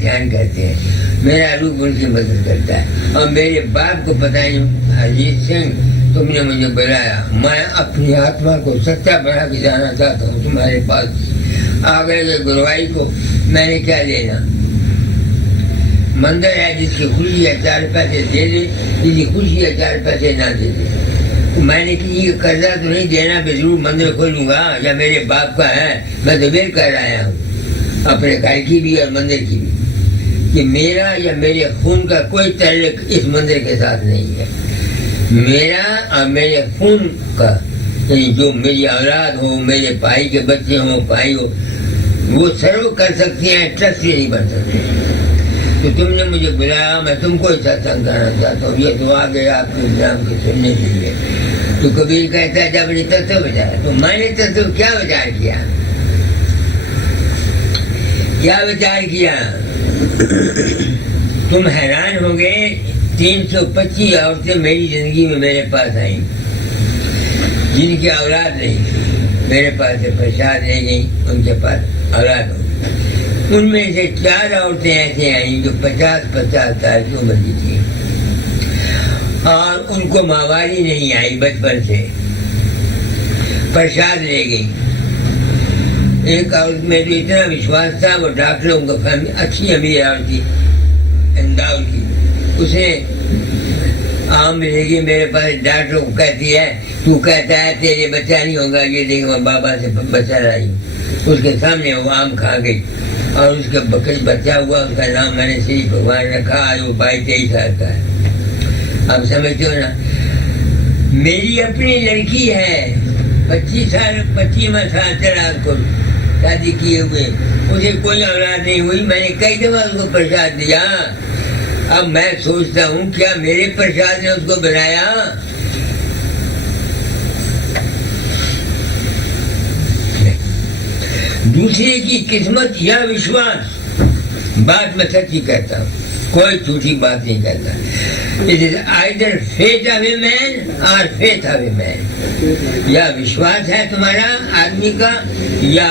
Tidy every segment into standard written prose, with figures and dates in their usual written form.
دھیان کرتے ہیں، میرا روپ ان کی مدد کرتا ہے. اور میرے باپ کو پتہ نہیں اجیت سنگھ تم نے مجھے بلایا، میں اپنی آتما کو سچا بنا کے جانا چاہتا ہوں تمہارے پاس. آگے کے گروائی کو میں نے کیا لینا؟ مندر ہے جس کی خوشی ہے 4 پیسے دے دے، جس کی خوشی ہے 4 پیسے نہ دے دے. میں نے کسی کا قرضہ تو نہیں دینا کہ ضرور مندر کھولوں گا، یا میرے باپ کا ہے، میں تو بیر کر رہا ہوں اپنے گھر کی بھی اور مندر کی بھی، کہ میرا یا میرے خون کا کوئی تعلق اس مندر کے ساتھ نہیں ہے. میرا اور میرے خون کا، یعنی جو میری اولاد ہو، میرے بھائی کے بچے ہوں، بھائی ہو، وہ سرو کر سکتے ہیں، ٹرسٹ سے نہیں بن سکتے. تو تم نے مجھے بلایا، میں تم کو ستسنگ کرنا چاہتا ہوں. یہ دعا گیا آپ کے نام کے سننے کے لیے. تو کبیر کہتا ہے جب نے تتو بچایا، تو میں نے تتو کیا وچار کیا؟ کیا وچار کیا؟ تم حیران ہو گئے. 325 عورتیں میری زندگی میں میرے پاس آئیں جن کی اولاد نہیں تھی، میرے پاس سے پرساد لے گئی، ان کے پاس اولاد ہو. ان میں سے 4 عورتیں ایسے آئیں جو 50 سال کی عمر کی تھی، اور ان کو ماواری نہیں آئی، بچپن سے پرساد لے گئی. ایک عورت میں تو اتنا وشواس تھا، وہ ڈاکٹروں کا فیملی اچھی امیر عورت تھی، انداؤ کی. اسے آم لے گی میرے پاس، ڈاکٹر کو کہتی ہے تو کہتا ہے تیرے بچہ نہیں ہوگا، یہ دیکھ میں بابا سے بچہ لائی. اس کے سامنے وہ آم کھا گئی، اور اس کا بچہ ہوا، اس کا نام میں نے شری بھگوان رکھا. آج وہ 22-23 سال کا ہے. آپ سمجھتے ہو نا، میری اپنی لڑکی ہے، 25واں سال چلا کو شادی کیے ہوئے، اسے کوئی اولاد نہیں ہوئی. میں نے کئی دفعہ اس کو پرساد دیا. اب میں سوچتا ہوں کیا میرے پرساد نے اس کو بنایا؟ دوسرے کی قسمت یا وشواس، بات میں سچی کہتا ہوں، کوئی جھوٹی بات نہیں کرتا. It is either fate of a man or faith of a man. یا وشواس ہے تمہارا آدمی کا یا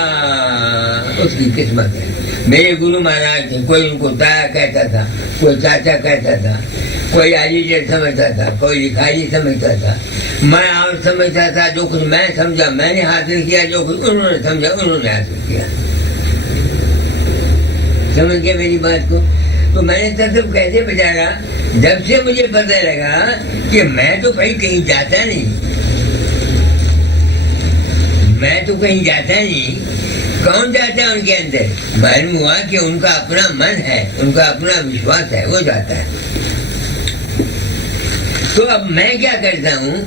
اس کی قسمت ہے. میرے گرو مہاراج تھے، کوئی ان کو تایا کہتا تھا، کوئی چاچا کہتا تھا، کوئی ایڈیٹر سمجھتا تھا، کوئی لکھائی سمجھتا تھا. میں اور سمجھتا تھا، جو کچھ میں سمجھا میں نے حاصل کیا، جو کچھ انہوں نے سمجھا انہوں نے حاصل کیا. سمجھ گئے میری بات کو؟ تو میں نے تصوف کیسے بچارا؟ جب سے مجھے پتہ لگا کہ میں تو کہیں جاتا نہیں، میں تو کہیں جاتا نہیں. کون جاتا ہے ان کے اندر؟ معلوم ہوا کہ ان کا اپنا من ہے، ان کا اپنا وشواس ہے، وہ جاتا ہے. تو اب میں کیا کرتا ہوں،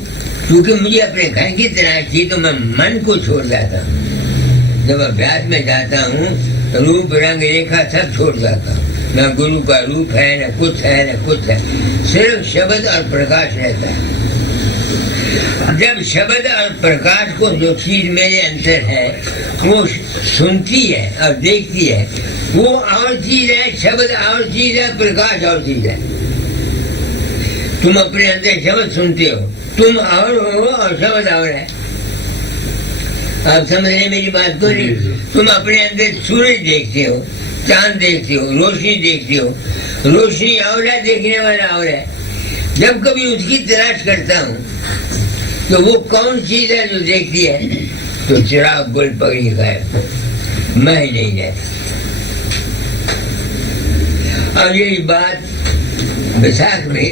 کیونکہ مجھے اپنے گھر کی تلاش تھی تو میں من کو چھوڑ جاتا ہوں. جب ابیاس میں جاتا ہوں، روپ رنگ ریکھا سب چھوڑ جاتا ہوں. نہ گرو کا روپ ہے، نہ کچھ ہے، نہ کچھ ہے، صرف شبد اور پرکاش رہتا ہے. جب شبد اور پرکاش کو جو چیز میرے اندر ہے وہ سنتی ہے اور دیکھتی ہے، وہ اور چیز ہے. شبد اور چیز ہے، پرکاش اور چیز ہے. تم اپنے اندر شبد سنتے ہو، تم اور ہو، اور شبد اور ہے. آپ سمجھ رہے میری بات کو نہیں؟ تم اپنے اندر سورج دیکھتے ہو، چاند دیکھتے ہو، روشنی دیکھتے ہو. روشنی اور ہے، دیکھنے والا اور ہے. جب کبھی اس کی تلاش کرتا ہوں تو وہ کون چیز ہے جو دیکھتی ہے، تو چراغ گل پگڑی غائب، میں ہی نہیں رہتا. اور یہی بات بیساکھ میں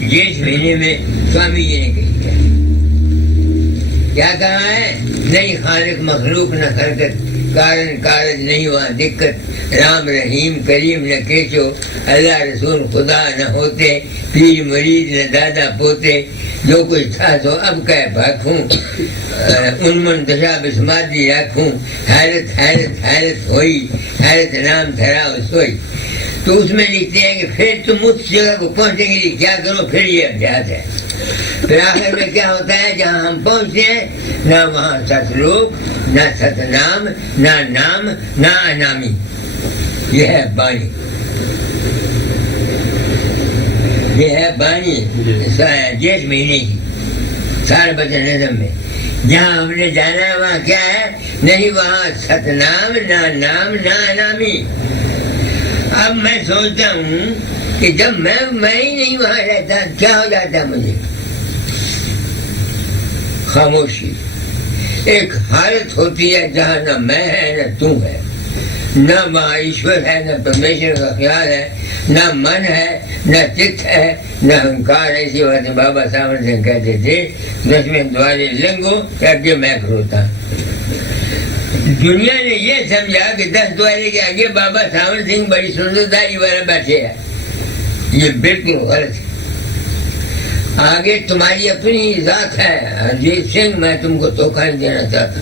جیٹھ مہینے میں سوامی جی نے کہی ہے. کیا کہا ہے؟ نہیں خالق مخلوق نہ حرکت، کارن کارج نہیں وہاں دقت. رام رحیم کریم نہ کیشو، اللہ رسول خدا نہ ہوتے، پیر مرید نہ دادا پوتے. جو کچھ تھا سو اب کہ بھاکھوں، انمن دشا بسمادی رکھوں. حیرت حیرت حیرت ہوئی، حیرت نام دھرا سوئی. تو اس میں لکھتے ہیں کہ پھر تم اس جگہ کو پہنچنے کے لیے کیا کرو؟ پھر یہ ابھیاس ہے. پھر آخر میں کیا ہوتا ہے؟ جہاں ہم پہنچتے ہیں نہ وہاں ستلوک، نہ ستنام، نہ نام، نہ انامی. یہ ہے بانی، یہ ہے بانی جیٹھ مہینے کی سال بچن نظم میں. جہاں ہم نے جانا ہے وہاں کیا ہے؟ نہیں وہاں ستنام، نہ نام، نہ انامی. اب میں سوچتا ہوں کہ جب میں ہی نہیں وہاں رہتا کیا ہو جاتا مجھے؟ خاموشی ایک حالت ہوتی ہے جہاں نہ میں ہے نہ تو ہے، نہ وہاں ایشور ہے نہ پرمیشور کا خیال ہے، نہ من ہے نہ چت ہے نہ اہنکار ہے۔ اسی بات بابا ساون سنگھ کہتے تھے 10ویں دوارے لنگو کہ میں کھروتا۔ دنیا نے یہ سمجھا کہ 10 دوارے کے آگے بابا ساون سنگھ بڑی سندرداری والا بیٹھے ہیں، یہ بالکل غلط ہے۔ آگے تمہاری اپنی ذات ہے ہرجیت سنگھ، میں تم کو دھوکہ نہیں دینا چاہتا،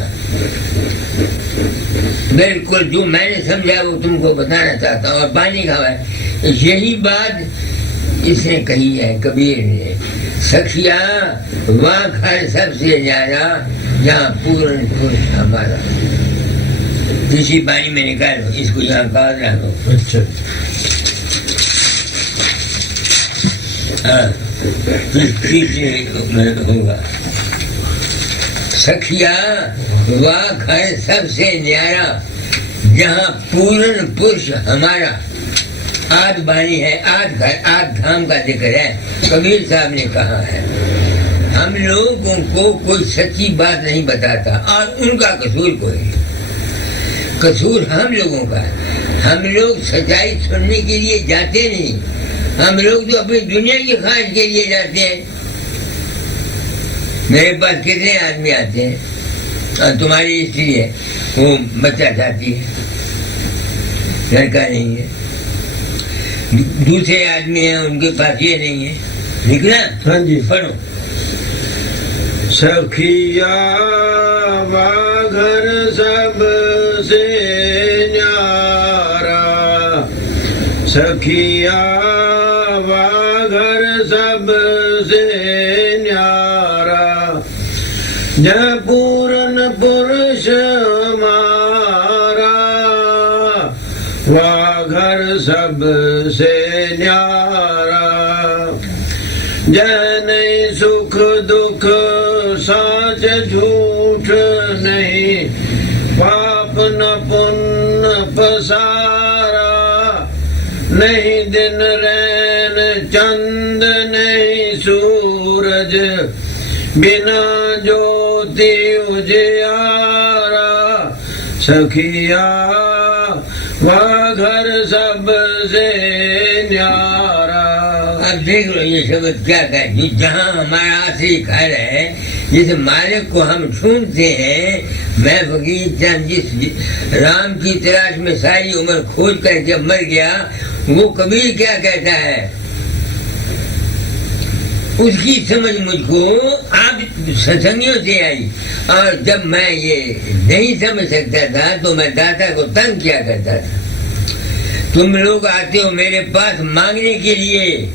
بالکل جو میں نے سمجھا وہ تم کو بتانا چاہتا ہوں۔ اور پانی کا ہے یہی بات اس نے کہی ہے کبیر نے، سخیا وہاں گھر سب سے زیادہ جہاں پورن پورش ہمارا۔ کسی پانی میں نکالو اس کو یہاں کاغذ رکھو۔ اچھا ہاں ہوگا سخیا واہ گھر سب سے نیارا جہاں پورن پرش ہمارا۔ آدھ بانی ہے، آدھ گھر آدھ دھام کا ذکر ہے، کبیر صاحب نے کہا ہے۔ ہم لوگوں کو کوئی سچی بات نہیں بتاتا اور ان کا قصور کوئی، قصور ہم لوگوں کا ہے۔ ہم لوگ سچائی سننے کے لیے جاتے نہیں، ہم لوگ تو اپنی دنیا کی خواہش کے لیے جاتے ہیں۔ میرے پاس کتنے آدمی آتے ہیں اور تمہاری استری ہے وہ بچہ چاہتی ہے، لڑکا نہیں ہے، دوسرے آدمی ہیں ان کے پاس یہ نہیں ہے، نکلا؟ ہاں جی پڑھو۔ سخیا وا گھر سب سے نیارا، سخیا وا گھر سب سے نیارا، جہ پورن پرش ہمارا، وا گھر سب سے نیارا، جہ نہیں سکھ دکھ ساچ جھوٹ نہیں، پاپ نہ پن پسارا، نہیں دن رین چند نہیں سورج، بنا جوتی اجیارا، سخیا وہ گھر سب سے نیارا۔ اب دیکھ لو یہ شبد کیا کہ جہاں ہمارا آخری گھر ہے، جس مالک کو ہم ڈھونڈتے ہیں، میں فقیر چند جس رام کی تلاش میں ساری عمر کھوج کر کے مر گیا، وہ کبیر کیا کہتا ہے؟ اس کی سمجھ مجھ کو آپ ستسنگیوں سے آئی، اور جب میں یہ نہیں سمجھ سکتا تھا تو میں داتا کو تنگ کیا کرتا تھا۔ تم لوگ آتے ہو میرے پاس مانگنے کے لیے،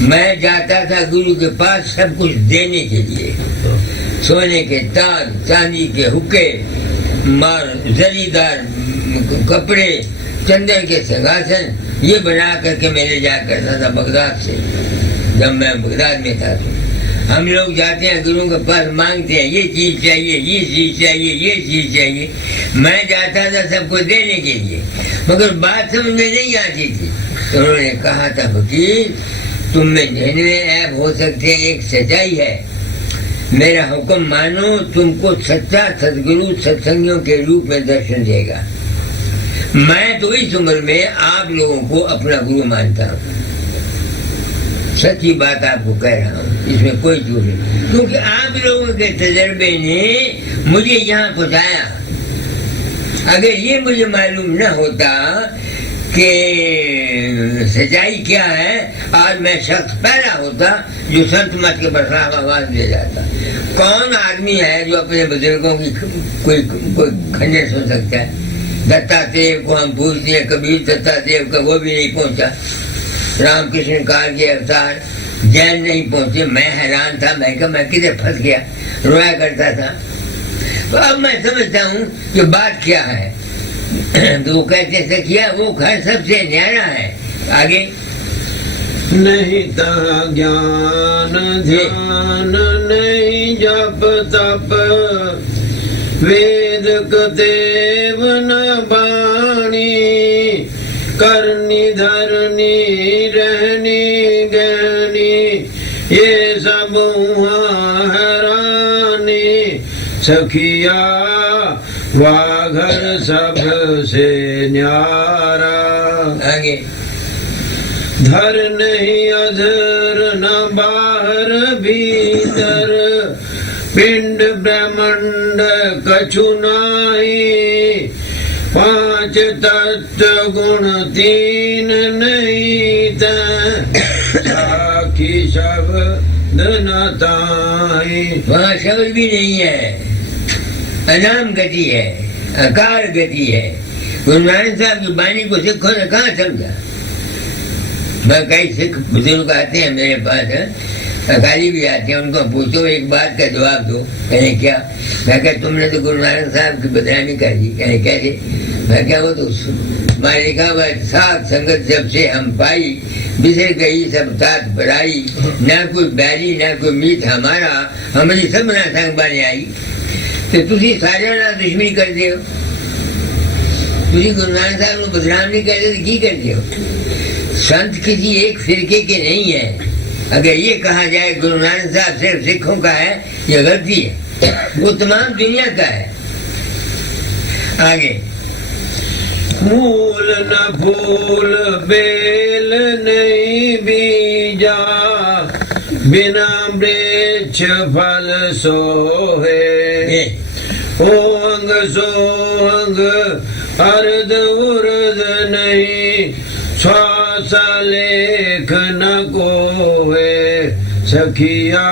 میں جاتا تھا گرو کے پاس سب کچھ دینے کے لیے، سونے کے تاج، چاندی کے حقے، زریدار کپڑے، چندر کے سنگھاسن، یہ بنا کر کے میں لے جا کرتا تھا بغداد سے، جب میں بغداد میں تھا تو۔ ہم لوگ جاتے ہیں گرو کے پاس مانگتے ہیں یہ چیز چاہیے، یہ چیز چاہیے، یہ چیز چاہیے، میں جاتا تھا سب کو دینے کے لیے، مگر بات سمجھ میں نہیں آتی تھی۔ تو انہوں نے کہا تھا فقیر تم میں 99 عیب ہو سکتے ہیں، ایک سچائی ہے، میرا حکم مانو، تم کو سچا ستگرو ستسنگیوں کے روپ میں درشن دے گا۔ میں تو اس عمر میں آپ لوگوں کو اپنا گرو مانتا ہوں، سچی بات آپ کو کہہ رہا ہوں، اس میں کوئی جھوٹ نہیں، کیونکہ آپ لوگوں کے تجربے نے مجھے یہاں پہنچایا۔ اگر یہ مجھے معلوم نہ ہوتا کہ سچائی کیا ہے، آج میں شخص پیدا ہوتا جو سنت مت کے برخلاف آواز دے جاتا۔ کون آدمی ہے جو اپنے بزرگوں کی کوئی کھنجر سن سکتا ہے؟ دتاتریو کو ہم پوچھتے ہیں، کبیر دتاتریو کا وہ بھی نہیں پہنچا، رام کرشن کال کے اوتار جین نہیں پہنچے۔ میں حیران تھا، میں کہا میں کدھر پھنس گیا، رویا کرتا تھا۔ تو اب میں سمجھتا ہوں کہ بات کیا ہے۔ تو وہ کہتے تھے کیا وہ گھر سب سے نیارا ہے۔ آگے نہیں تا گیان دھیان نہیں جپ تپ، وید کتیب نہ بانی، کرنی دھرنی رہنی گہنی یہ سب وہاں حیرانی سخیا وا گھر سب سے نیارا آگے دھر نہیں ادھر نہ باہر بھیتر پنڈ برہمنڈ کچھو نہیں پانچ تت گن تین نہیں ساکھی شبد نہ تائی وہاں شبد بھی نہیں ہے انام گتی ہے اکار گتی ہے گرو نانک صاحب کی بانی کو سکھوں نے کہاں سمجھا میں کئی سکھ بزرگ آتے ہیں میرے پاس اکالی بھی آتے ہیں ان کو پوچھو ایک بات کا جواب دو کہیں کیا میں کہ تم نے تو گرو نانک صاحب کی بدنامی کر دی کہیں کیسے میں کیا وہ تو میں نے کہا ساتھ سنگت جب سے ہم پائی بسر گئی سب ساتھ پرائی نہ کوئی بیری نہ کوئی میت ہمارا ہماری سب نہ سنگ بانے آئی تو تھی سارے نہ دشمنی کر دیو تھی گرو نانک صاحب کو بدنام نہیں کرتے تو کی کر دیو سنت کسی ایک فرقے کے نہیں ہے اگر یہ کہا جائے گرو نانک صاحب صرف سکھوں کا ہے یہ غلطی ہے وہ تمام دنیا کا ہے آگے پھول نہ پھول بیل نہیں بیجا بنا برچھ پھل سوہے اونگ سونگ ارد ارد نہیں سواسا لیکھ نہ کوئے سخیا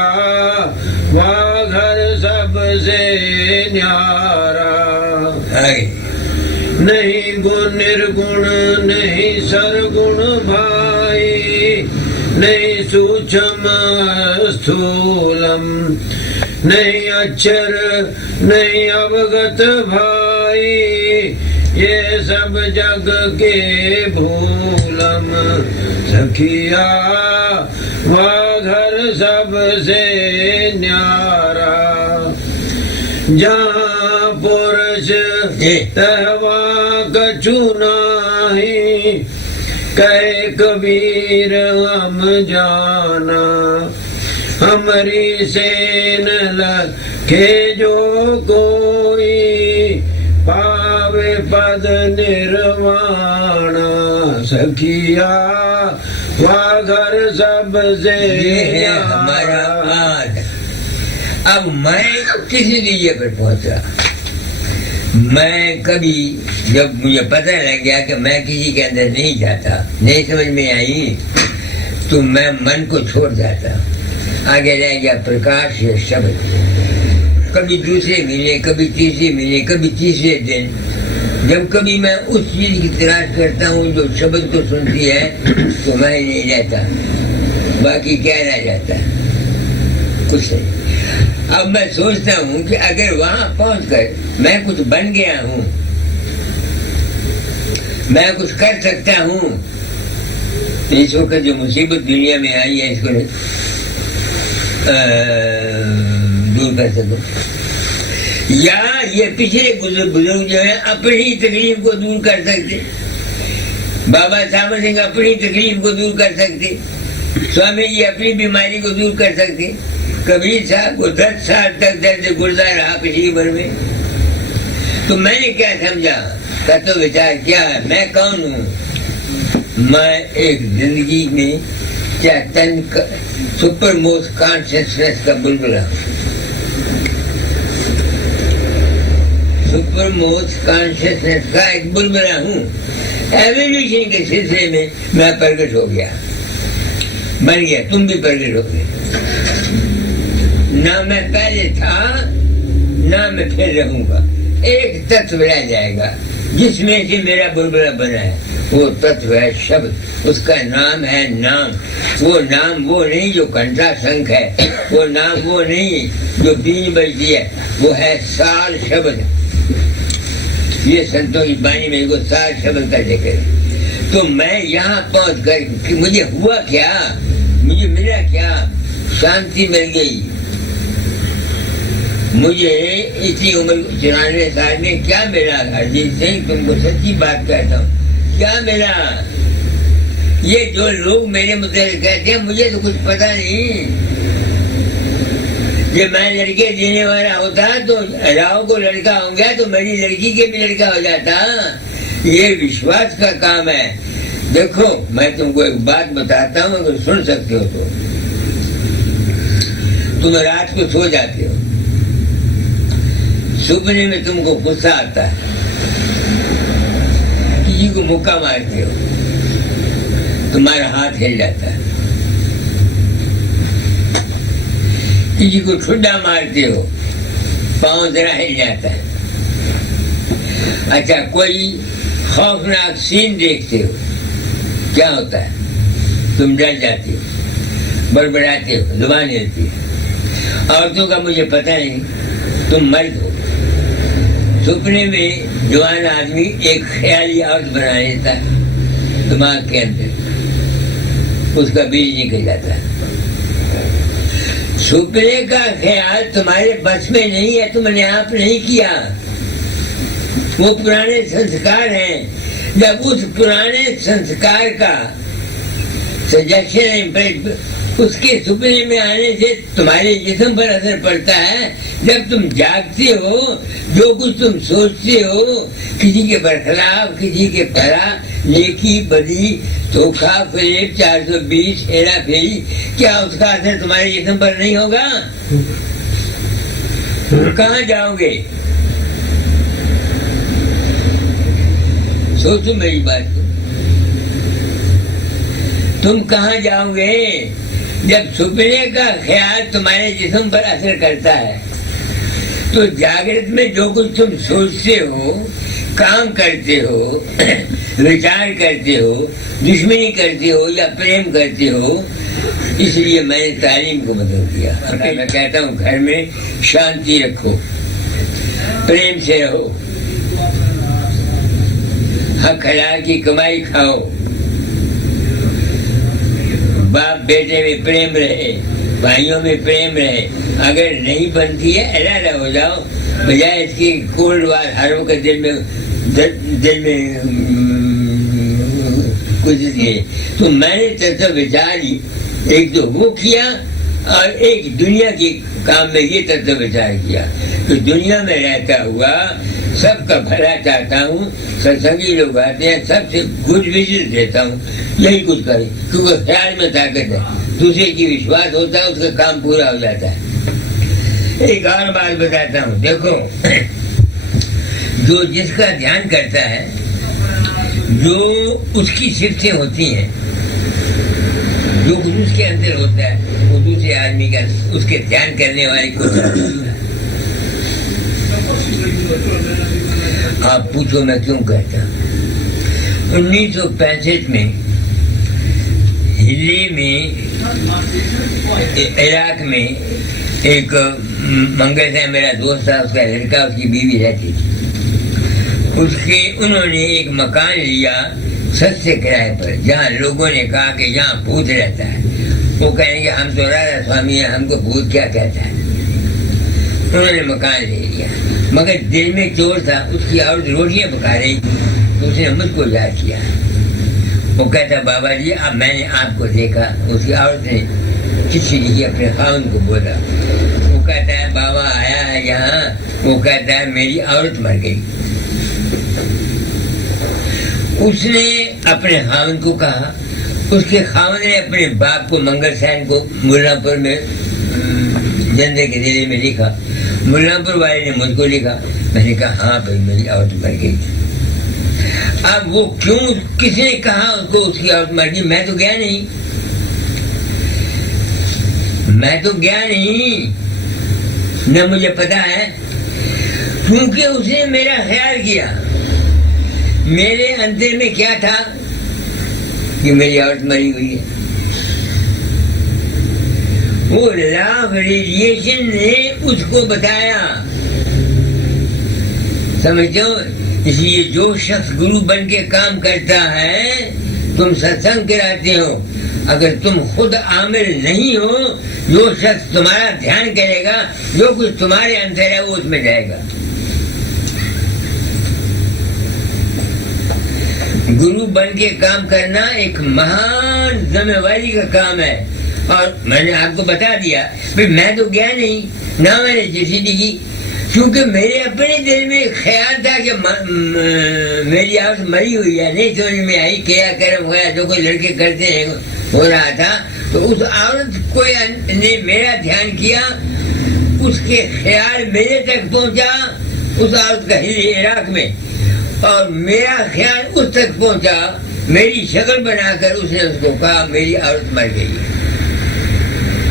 وا گھر سب سے نیارا نہیں گن نرگن نہیں سرگن بھائی نہیں سوچم استھولم نہیں اچر نہیں اوگت بھائی یہ سب جگ کے بھولم سخیا وا گھر سب سے نیارا جہاں پرش تہوا کچھو نہیں کہے کبیر ہم جانا ہمری سین لکھے جو کوئی پاوے پد نروانا سخیا وا گھر سب سے ہمارا آج اب میں کسی درجے پر پہنچا میں کبھی جب مجھے پتہ لگ گیا کہ میں کسی کے اندر نہیں جاتا نہیں سمجھ میں آئی تو میں من کو چھوڑ جاتا آگے رہ گیا پرکاش یا شبد کبھی دوسرے ملے کبھی تیسرے ملے کبھی تیسرے دن جب کبھی میں اس چیز کی تلاش کرتا ہوں جو شبد کو سنتی ہے تو میں نہیں رہتا باقی کیا رہ جاتا ہے کچھ نہیں اب میں سوچتا ہوں کہ اگر وہاں پہنچ کر میں کچھ بن گیا ہوں میں کچھ کر سکتا ہوں اس وقت جو مصیبت دنیا میں آئی ہے اس کو دور کر سکوں یا یہ پچھلے بزرگ جو ہیں اپنی تکلیف کو دور کر سکتے بابا سامر سنگھ اپنی تکلیف کو دور کر سکتے سوامی جی اپنی بیماری کو دور کر سکتے کبیر صاحب کو 10 سال تک درد گردہ رہا پچھلی عمر میں تو میں نے کیا سمجھا تو وچار کیا ہے میں کون ہوں میں ایک زندگی میں کیا تن سپر موسٹ کانشیسنس کا بلبلا سپر موسٹ کانشیسنس کا ایک بلبلا ہوں ایولیوشن کے سلسلے میں میں پرگٹ ہو گیا بن گیا تم بھی پرگٹ ہو گئے نہ میں پہلے تھا نہ میں پھر رہوں گا ایک تتو رہ جائے گا جس میں سے میرا بلبلا بنا ہے وہ تتو ہے شبد اس کا نام ہے نام وہ نام وہ نہیں جو کنٹا شنکھ ہے وہ نام وہ نہیں جو بیج بجتی ہے وہ ہے سال شبد یہ سنتوں کی بانی میں کو سال شبد کا ذکر تو میں یہاں پہنچ کر مجھے ہوا کیا مجھے ملا کیا شانتی مل گئی مجھے اسی عمر 94 سال میں کیا ملا ہرجیت سنگھ تم کو سچی بات کہتا ہوں کیا ملا؟ یہ جو لوگ میرے متعلق کہتے ہیں مجھے تو کچھ پتا نہیں. جب میں لڑکے دینے والا ہوتا تو راؤ کو لڑکا ہو گیا تو میری لڑکی کے بھی لڑکا ہو جاتا. یہ وشواس کا کام ہے. دیکھو میں تم کو ایک بات بتاتا ہوں، اگر سن سکتے ہو تو. تم رات کو سو جاتے ہو، سپنے میں تم کو غصہ آتا ہے، کسی کو مکہ مارتے ہو، تمہارا ہاتھ ہل جاتا ہے، کسی کو ٹھڈا مارتے ہو، پاؤں ذرا ہل جاتا ہے. اچھا کوئی خوفناک سین دیکھتے ہو، کیا ہوتا ہے؟ تم ڈر جاتے ہو، بڑبڑاتے ہو، زبان ہلتی ہے. عورتوں کا مجھے پتہ نہیں، تم مرد ہو، سپنے میں جوان آدمی ایک خیالی عورت بنا لیتا ہے دماغ کے اندر، اس کا بیج نکل جاتا ہے. سپنے کا خیال تمہارے بس میں نہیں ہے، تم نے آپ نہیں کیا، وہ پرانے سنسکار ہیں. جب اس پرانے سنسکار کا سجیشن اس کے سپنے میں آنے سے تمہارے جسم پر اثر پڑتا ہے. جب تم جاگتے ہو جو کچھ تم سوچتے ہو کسی کے برخلاف، کسی کے پرا، نیکی بدی، دھوکہ فریب، 420 ہیرا پھیری، کیا اس کا اثر تمہارے جسم پر نہیں ہوگا؟ کہاں جاؤ گے؟ سوچو میری بات کو، تم کہاں جاؤ گے؟ جب سپنے کا خیال تمہارے جسم پر اثر کرتا ہے تو جاگرت میں جو کچھ تم سوچتے ہو، کام کرتے ہو، وچار کرتے ہو، دشمنی کرتے ہو یا پریم کرتے ہو. اس لیے میں نے تعلیم کو مدد کیا. میں کہتا ہوں گھر میں شانتی رکھو، پریم سے رہو، حق حلال کی کمائی کھاؤ، باپ بیٹے میں پریم رہے، بھائیوں میں پریم رہے. اگر نہیں بنتی ہے علیحدہ ہو جاؤ، بجائے اس کی کولڈ وار ہر وقت دل میں گزر گئے. تو میں نے ترتب وچار ایک تو وہ کیا اور ایک دنیا کے کام میں یہ ترتب وچار کیا کہ دنیا میں رہتا ہوا سب کا بھلا چاہتا ہوں. ستسنگی لوگ آتے ہیں، سب سے گڈ وشز دیتا ہوں، یہی کچھ کریں، کیونکہ خیال میں طاقت ہے. دوسرے کی وشواس ہوتا ہے، اس کا کام پورا ہو جاتا ہے. ایک اور بات بتاتا ہوں، دیکھو جو جس کا دھیان کرتا ہے، جو اس کی صفتیں ہوتی ہیں، جو کچھ اس کے اندر ہوتا ہے وہ دوسرے آدمی کا، اس کے دھیان کرنے والے کو. آپ پوچھو میں کیوں کہتا ہوں. 1965 میں ہلی میں عراق میں ایک منگل ہے، میرا دوست تھا، اس کا لڑکا، اس کی بیوی رہتی تھی. انہوں نے ایک مکان لیا سستے کرائے پر، جہاں لوگوں نے کہا کہ یہاں بھوت رہتا ہے. وہ کہیں گے ہم تو راجا سوامی ہیں، ہم کو بھوت کیا کہتا ہے. انہوں نے مکان لے لیا، مگر دل میں چور تھا. اس کی عورت روٹیاں پکا رہی تھی تو اس نے مجھ کو یاد کیا. وہ کہتا بابا جی اب میں نے آپ کو دیکھا. اس کی عورت نے چٹھی لکھی، اپنے خاوند کو بولا. وہ کہتا ہے بابا آیا ہے یہاں. وہ کہتا ہے میری عورت مر گئی. اس نے اپنے خاوند کو کہا. اس کے خاوند نے اپنے باپ کو منگل سین کو ملا پور میں جندے کے ضلع میں لکھا. ملا پور والے نے مجھ کو لکھا. میں نے کہا ہاں بھائی میری عورت مر گئی. اب وہ کیوں، کس نے کہا اس کو اس کی عورت مر گئی؟ میں تو گیا نہیں، نہ مجھے پتا ہے، کیونکہ اس نے میرا خیال کیا. میرے اندر میں کیا تھا کہ میری عورت مری ہوئی ہے. وہ لا آف ریڈیشن نے اس کو بتایا، سمجھو. اس لیے جو شخص گرو بن کے کام کرتا ہے، تم ستسنگ کراتے ہو، اگر تم خود عامل نہیں ہو، جو شخص تمہارا دھیان کرے گا، جو کچھ تمہارے اندر ہے وہ اس میں جائے گا. گرو بن کے کام کرنا ایک مہان ذمہ داری کا کام ہے. اور میں نے آپ کو بتا دیا میں تو گیا نہیں نہ میں نے جیسیڈی کی، کیونکہ میرے اپنے دل میں خیال تھا کہ میری عورت مری ہوئی ہے. نہیں سمجھ میں آئی کیا کرم ہوا جو کوئی لڑکے کرتے ہیں ہو رہا تھا. تو اس عورت کو نے میرا دھیان کیا، اس کے خیال میرے تک پہنچا، اس عورت کا ہل عراق میں، اور میرا خیال اس تک پہنچا. میری شکل بنا کر اس نے اس کو کہا میری عورت مر گئی.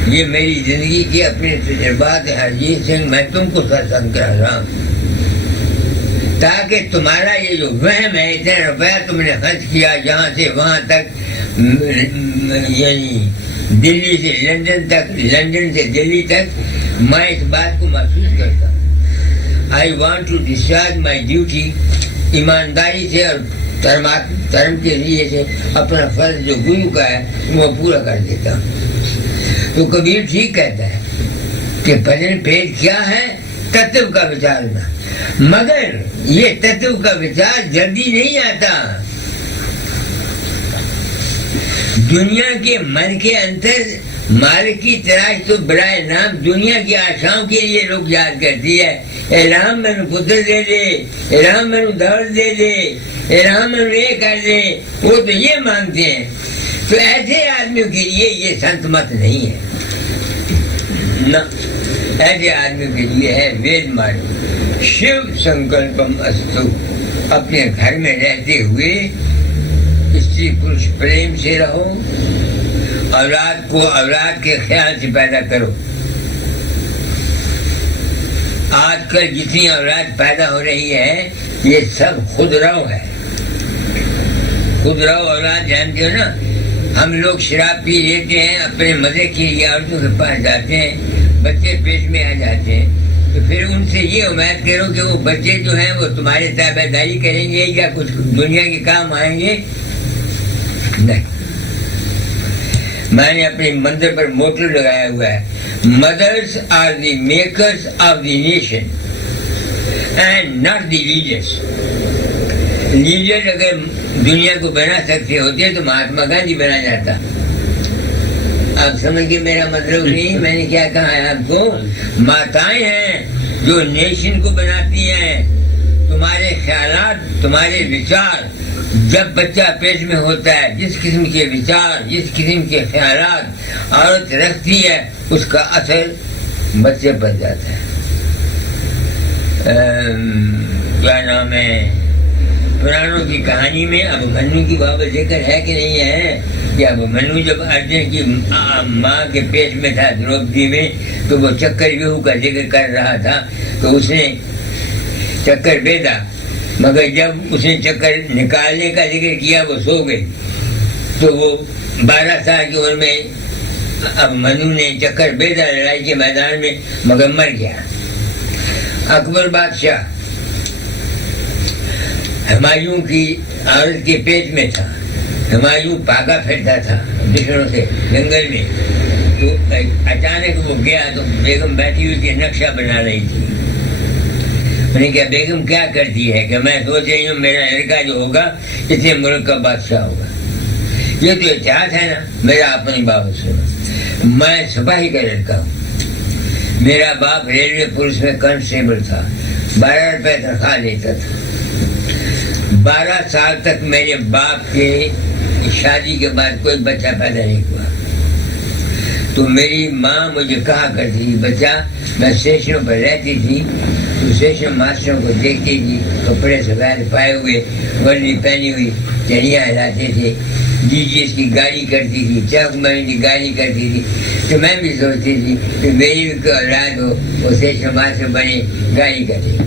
یہ میری زندگی کے اپنے تجربات ہے ہرجیت سنگھ. میں تم کو ستسنگ کرا رہا ہوں تاکہ تمہارا یہ جو وہم ہے، اتنا روپیہ تم نے خرچ کیا یہاں سے وہاں تک، یعنی دلی سے لندن تک، لندن سے دلی تک، میں اس بات کو محسوس کرتا ہوں. I want to discharge my duty, ایمانداری سے اور دھرم کے لیے سے اپنا فرض جو گرو کا ہے وہ پورا کر دیتا ہوں. تو کبیر ٹھیک کہتا ہے کہ بھجن پیٹ کیا ہے؟ تتو کا وچارنا. مگر یہ تتو کا وچار جلدی نہیں آتا. دنیا کے من کے اندر مالک کی تلاش تو برائے نام دنیا کی آشاؤں کے لیے لوگ یاد کرتی ہے. اے رام میں پتر دے دے، اے رام میں دولت دے دے، اے رام میں یہ کر دے، وہ تو یہ مانگتے ہیں. تو ایسے آدمیوں کے لیے یہ سنت مت نہیں ہے نہ، ایسے آدمیوں کے لیے ہے وید مارگ. شیو سنکلپم استو. اپنے گھر میں رہتے ہوئے استری پروش پریم سے رہو، اولاد کو اولاد کے خیال سے پیدا کرو. آج کل جتنی اولاد پیدا ہو رہی ہے یہ سب خود رو ہے. خود رو اولاد جانتے ہو نا. ہم لوگ شراب پی لیتے ہیں اپنے مزے کے لیے، عورتوں کے پاس جاتے ہیں، بچے پیٹ میں آ جاتے ہیں. تو پھر ان سے یہ امید کرو کہ وہ بچے جو ہیں وہ تمہارے تابع داری کریں گے یا کچھ دنیا کے کام آئیں گے؟ نہیں. میں نے اپنی مندر پر موٹو لگایا ہوا ہے، mothers are the makers of the nation and not the leaders. Leader اگر دنیا کو بنا سکتے ہوتے تو مہاتما گاندھی بنا جاتا. آپ سمجھ کے میرا مطلب نہیں. میں نے کیا کہا ہے آپ کو؟ ماتائیں ہیں جو نیشن کو بناتی ہیں. تمہارے خیالات، تمہارے وچار، جب بچہ پیٹ میں ہوتا ہے جس قسم کے وچار، جس قسم کے خیالات عورت رکھتی ہے اس کا اثر بچے پر جاتا ہے. کیا نام ہے، پرانوں کی کہانی میں اب منو کی بابت ذکر ہے کہ نہیں ہے کہ اب منو جب ارجن کی ماں کے پیٹ میں تھا دروپدی میں تو وہ چکر ویہو کا ذکر کر رہا تھا تو اس نے چکر بیدا، مگر جب اس نے چکر نکالنے کا ذکر کیا وہ سو گئی. تو وہ 12 سال کی عمر میں اب منو نے چکر بیدا لڑائی کے میدان میں، مگر مر گیا. اکبر بادشاہ ہمایوں کی عورت کے پیٹ میں تھا. ہمایوں بھاگا پھرتا تھا دشمنوں سے جنگل میں. تو اچانک وہ گیا تو بیگم بیٹھی ہوئی کہ نقشہ بنا رہی تھی. میں نے کہا بیگم کیا کرتی ہے؟ کہ میں سوچ رہی ہوں میرا لڑکا جو ہوگا اتنے ملک کا بادشاہ ہوگا. یہ تو اتحاد ہے نا. میرا اپنی بات سنو، میں سپاہی کا لڑکا ہوں. میرا باپ ریلوے پولیس میں کانسٹیبل تھا، 12 روپے تنخواہ لیتا تھا. 12 سال تک میرے باپ کے شادی کے بعد کوئی بچہ پیدا نہیں ہوا. تو میری ماں مجھے کہا کرتی تھی، بچہ میں اسٹیشنوں پر رہتی تھی تو اسٹیشن ماسٹروں کو دیکھتی تھی، کپڑے سفید پائے ہوئے، ورلی پہنی ہوئی، چڑیاں ہلاتے تھے. جی اس کی گاڑی کرتی تھی، چاک مری کی گاڑی کرتی تھی. تو میں بھی سوچتی تھی کہ میری بھی اولاد ہو وہ اسٹیشن ماسٹر بنے، گاڑی کرتے.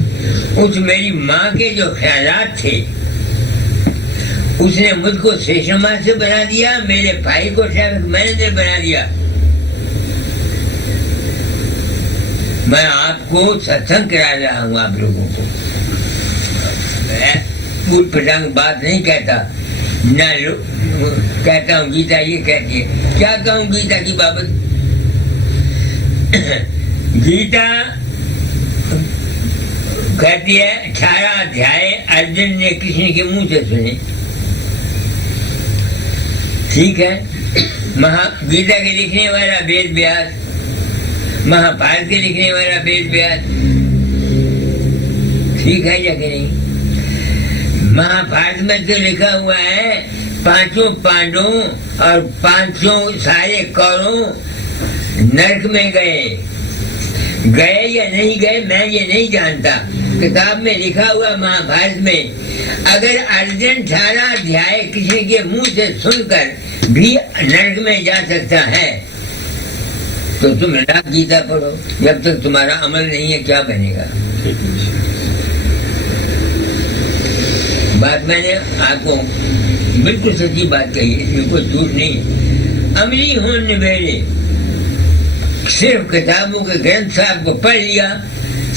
اس میری ماں کے جو خیالات تھے اس نے مجھ کو اسٹیشن ماسٹر بنا دیا، میرے بھائی کو ٹریفک مینیجر بنا دیا. میں آپ کو ستسنگ کرا رہا ہوں آپ لوگوں کو. پوٹ پٹانگ بات نہیں کہتا، نہ کہتا ہوں گیتا یہ کہتی ہے. کیا کہوں گیتا کی بابت؟ گیتا کہتی ہے 18 ادھیائے ارجن نے کسی کے منہ سے سنے. ٹھیک ہے، گیتا کے لکھنے والا وید ویاس، مہابھارت کے لکھنے والا وید ویاس، ٹھیک ہے یا کہ نہیں؟ مہابھارت میں تو لکھا ہوا ہے 5 پانڈووں اور 5 سارے کوروں نرک میں گئے یا نہیں گئے میں یہ نہیں جانتا، کتاب میں لکھا ہوا مہابھارت میں۔ اگر ارجن 18 ادھیائے کسی کے منہ سے سن کر بھی نرک میں جا سکتا ہے تو تم راگ گیتا پڑھو، جب تک تمہارا عمل نہیں ہے کیا بنے گا؟ بات میں نے آپ کو بالکل سچی بات کہی، اس میں کوئی جھوٹ نہیں۔ عملی ہوں نبیڑے، صرف کتابوں کے گرنتھ صاحب کو پڑھ لیا،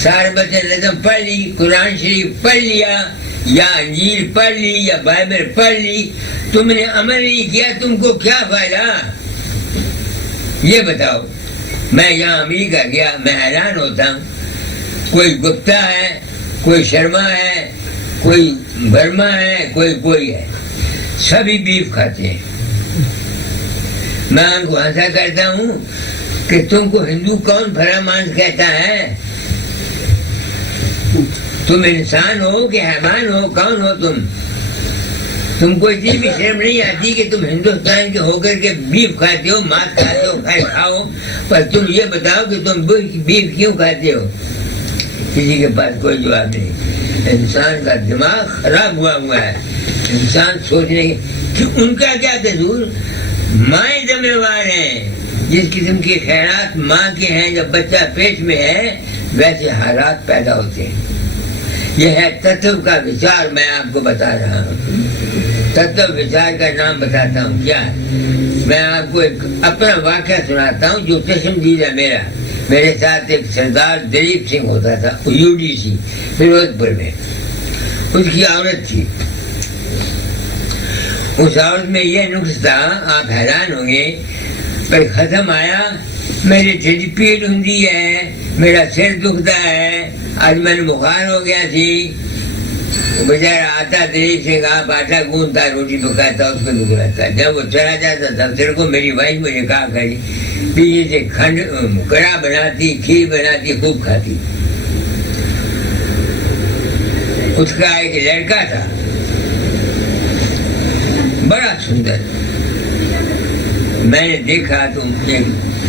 ساربت نظم پڑھ لی، قرآن شریف پڑھ لیا، یا انجیل پڑھ لی، یا بائبل پڑھ لی، تم نے عمل نہیں کیا، تم کو کیا فائدہ؟ یہ بتاؤ۔ میں یہاں امریکہ گیا، میں حیران ہوتا ہوں، کوئی گپتا ہے، کوئی شرما ہے، کوئی برما ہے، کوئی ہے، سبھی بیف کھاتے ہیں۔ میں ان کو ہنسا کرتا ہوں کہ تم کو ہندو کون بھلا مانس کہتا ہے؟ تم انسان ہو کہ حیوان ہو؟ کون ہو تم کو اتنی بھی شرم نہیں آتی کہ تم ہندوستان کے ہو کر کے بیف کھاتے ہو، ماس کھاتے ہو، خیر کھاؤ، پر تم یہ بتاؤ کہ تم بیف کیوں کھاتے ہو؟ کسی کے پاس کوئی جواب نہیں۔ انسان کا دماغ خراب ہوا ہے، انسان سوچنے کہ ان کا کیا قصور؟ مائیں ذمہ وار ہیں، جس قسم کی خیرات ماں کے ہیں جب بچہ پیٹ میں ہے ویسے حالات پیدا ہوتے ہیں۔ یہ ہے تتو کا وچار، میں آپ کو بتا رہا ہوں۔ تتو وچار کا نام بتاتا ہوں کیا ہے۔ میں آپ کو ایک اپنا واقعہ سناتا ہوں جو چشم دیدہ میرے ساتھ ایک سردار دلیپ سنگھ ہوتا تھا UDC فیروز پور میں، اس کی عورت تھی۔ اس عورت میں یہ نقص تھا، آپ حیران ہوں گے، پر ختم آیا میری ٹھڈ پیڑ ہوتی ہے، میرا سر دکھتا ہے، آج میں نے بخار ہو گیا تھی۔ بیچارہ آتا دلیپ سنگھ، آپ آٹا گوندتا، روٹی پکاتا، اس کو دکھ رہتا۔ جب وہ چلا جاتا دفتر کو، میری وائف مجھے کہا کری پیچھے سے کھنڈ کڑا بناتی، کھیر بناتی، خوب کھاتی۔ اس کا ایک لڑکا تھا بڑا سندر، میں نے دیکھا تو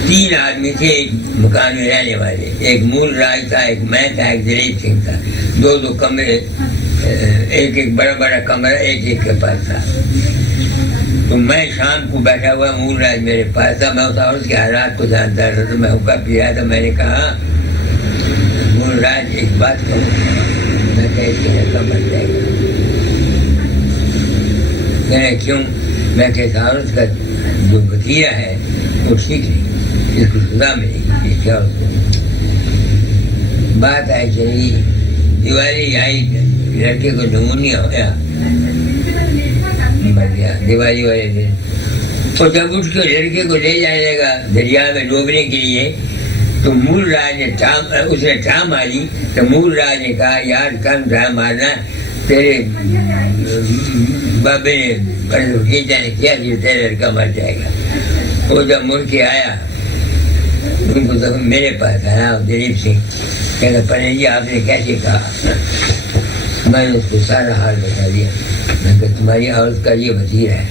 3 آدمی تھے، ایک مکان میں رہنے والے، ایک مول راج تھا، ایک میں تھا، ایک دلیپ سنگھ تھا، 2 کمرے، ایک بڑا کمرہ ایک کے پاس تھا۔ تو میں شام کو بیٹھا ہوا، مول راج میرے پاس تھا، میں اس عورت کے حالات کو جانتا تھا، تو میں حکا پی رہا تھا۔ میں نے کہا مول راج ایک بات کہوں، میں کہ اس کے لڑکا مر جائے گا۔ میں نے کیوں؟ میں کہ اس عورت کا جو بھتیجا ہے وہ ٹھیک نہیں، اس کو سزا ملے گی۔ کیا بات آئی چلی، دیوالی آئی، لڑکے کو نمونیا ہوا، مر گیا دیوالی والے دن۔ اور جب اٹھ کے لڑکے کو لے جائے گا دریا میں ڈوبنے کے لیے تو مول راج نے اس نے ٹھا ماری، تو مول راج نے کہا یار کم ٹھا مارنا، تیرے بابے نے کھینچا نے کیا کہ تیرا لڑکا مر جائے گا۔ وہ جب مڑ کے آیا ان کو تو میرے پاس آیا دلیپ سنگھ، کہتا پنڈت جی آپ نے کیسے کہا؟ میں نے اس کو سارا حال بتا دیا، میں کہ تمہاری عورت کا یہ وزیر ہے،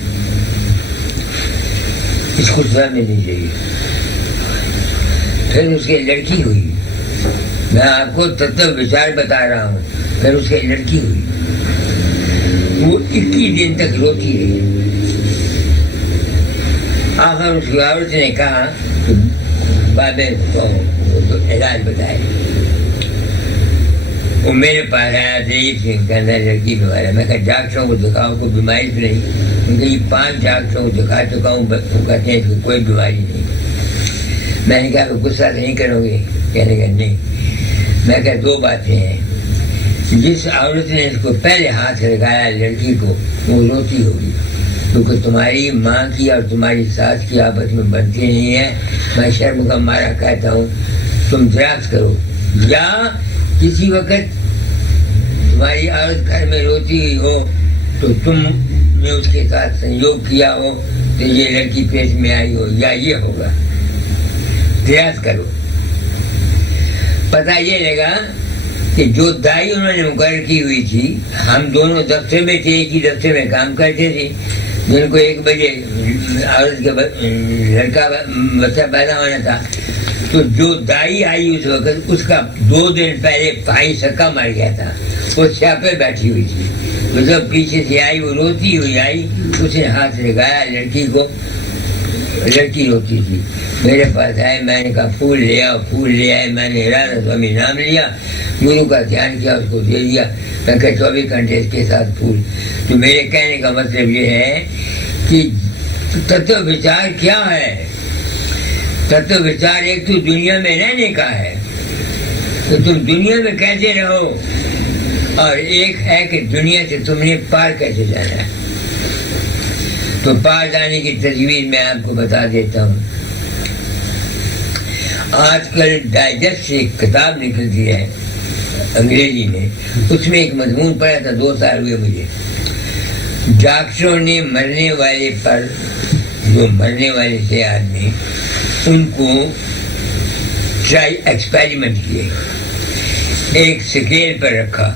اس کو سزا ملنی چاہیے۔ پھر اس کی لڑکی ہوئی، میں آپ کو تتو وچار بتا رہا ہوں، پھر اس کی لڑکی ہوئی، وہ 21 دن تک روتی رہی۔ آخر اس کی عورت نے کہا کہ بابے کو علاج بتائے۔ وہ میرے پاس آیا دلیپ سنگھ، کہنا لڑکی بیمار ہے۔ میں کہا ڈاکٹروں کو دکھاؤ، کوئی بیماری تو نہیں؟ ان کے 5 ڈاکٹروں کو دکھا چکا ہوں، وہ کہتے ہیں کہ کوئی بیماری نہیں۔ میں نے کہا کہ غصہ نہیں کرو گے؟ کہنے کا نہیں۔ میں کہا 2 باتیں ہیں، جس عورت نے اس کو پہلے ہاتھ لگایا لڑکی کو وہ روتی ہوگی، کیونکہ تمہاری ماں کی اور تمہاری ساس کی آپس میں بنتی نہیں ہے۔ میں شرم کا مارا کہتا ہوں تم دراز کرو، یا کسی وقت تمہاری عورت گھر میں روتی ہوئی ہو تو تم نے اس کے ساتھ سنجوگ کیا ہو تو یہ لڑکی پیٹ میں آئی ہو یا یہ ہوگا، قیاس کرو، پتہ یہ لگا کہ جو دائی انہوں نے مقرر کی ہوئی تھی، ہم دونوں دفتر میں تھے، ایک ہی دفتر میں کام کرتے تھے، جن کو 1 بجے عورت کے لڑکا بچہ پیدا ہونا تھا، تو جو دائی آئی اس وقت، اس کا 2 دن پہلے بھائی سکا مر گیا تھا، وہ چھاپے بیٹھی ہوئی تھی، وہ جب پیچھے سے آئی، وہ روتی ہوئی آئی، اس نے ہاتھ لگایا لڑکی کو، لڑکی روتی تھی، میرے پاس آئے، میں نے کہا پھول لے آؤ، پھول لے آئے، میں نے ارادہ سوامی نام لیا، گرو کا دھیان کیا، اس کو دے دیا، میں کہ 24 گھنٹے اس کے ساتھ پھول۔ تو میرے کہنے کا مطلب یہ ہے کہ تتو وچار کیا ہے؟ تتو وچار ایک تو دنیا میں رہنے کا ہے، تو تم دنیا میں کیسے رہو، اور ایک ہے کہ دنیا سے تم نے پار کیسے جانا ہے۔ تو پار جانے کی تجویز میں آپ کو بتا دیتا ہوں۔ آج کل ڈائجسٹ سے ایک کتاب نکلتی ہے انگریزی میں، اس میں ایک مضمون پڑھا تھا، 2 سال ہوئے مجھے، ڈاکٹروں نے مرنے والے پر، جو مرنے والے تھے آدمی، ان کو ایکسپیریمنٹ کیے، ایک سکیل پر رکھا،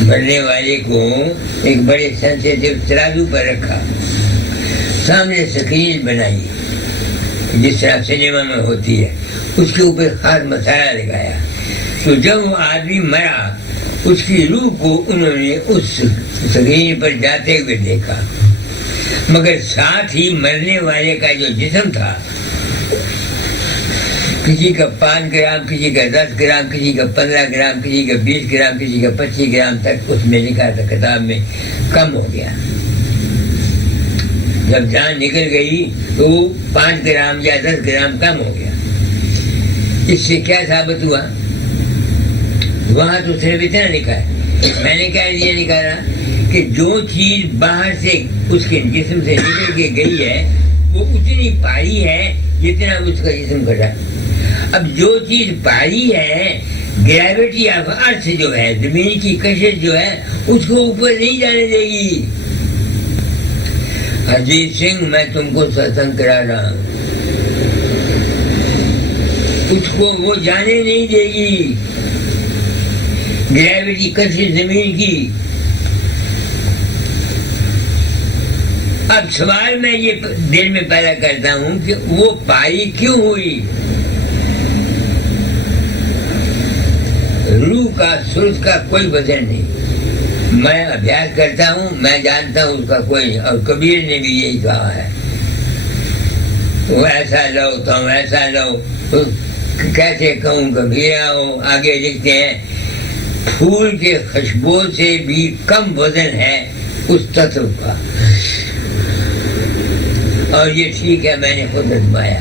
مرنے والے کو ایک بڑے سینسیٹیو ترازو پر رکھا، سامنے سکیل بنائی جس طرح سنیما میں ہوتی ہے، اس کے اوپر خاص مسالہ لگایا، تو جب وہ آدمی مرا، اس کی روح کو انہوں نے اس سکیل پر جاتے ہوئے دیکھا، مگر ساتھ ہی مرنے والے کا جو جسم تھا، کسی کا 5 گرام، کسی کا 10 گرام، کسی کا 15 گرام، کسی کا 20 گرام، کسی کا 25 گرام تک اس میں لکھا تھا کتاب میں، کم ہو گیا۔ جب جان نکل گئی تو 5 گرام یا 10 گرام کم ہو گیا۔ اس سے کیا ثابت ہوا؟ وہاں تو صرف اتنا لکھا ہے، میں نے کہا یہ لکھا تھا کہ جو چیز باہر سے اس کے جسم سے نکل کے گئی ہے وہ اتنی بھاری ہے جتنا اس کا جسم گھٹا۔ اب جو چیز بھاری ہے، گریویٹی آف ارتھ جو ہے، زمین کی کشش جو ہے، اس کو اوپر نہیں جانے دے گی۔ اجیت سنگھ، میں تم کو ستسنگ کرا رہا ہوں، اس کو وہ جانے نہیں دے گی، گریویٹی کشش زمین کی۔ اب سوال میں یہ دل میں پیدا کرتا ہوں کہ وہ بھاری کیوں ہوئی؟ روح کا، سرج کا کوئی وزن نہیں۔ میں ابھیاس کرتا ہوں، میں جانتا ہوں اس کا کوئی، اور کبیر نے بھی یہی کہا ہے، وہ ایسا لو تم ایسا لو، کیسے کہوں کبیرہ ہو۔ آگے لکھتے ہیں پھول کے خوشبو سے بھی کم وزن ہے اس تتو کا، اور یہ ٹھیک ہے، میں نے خود آزمایا۔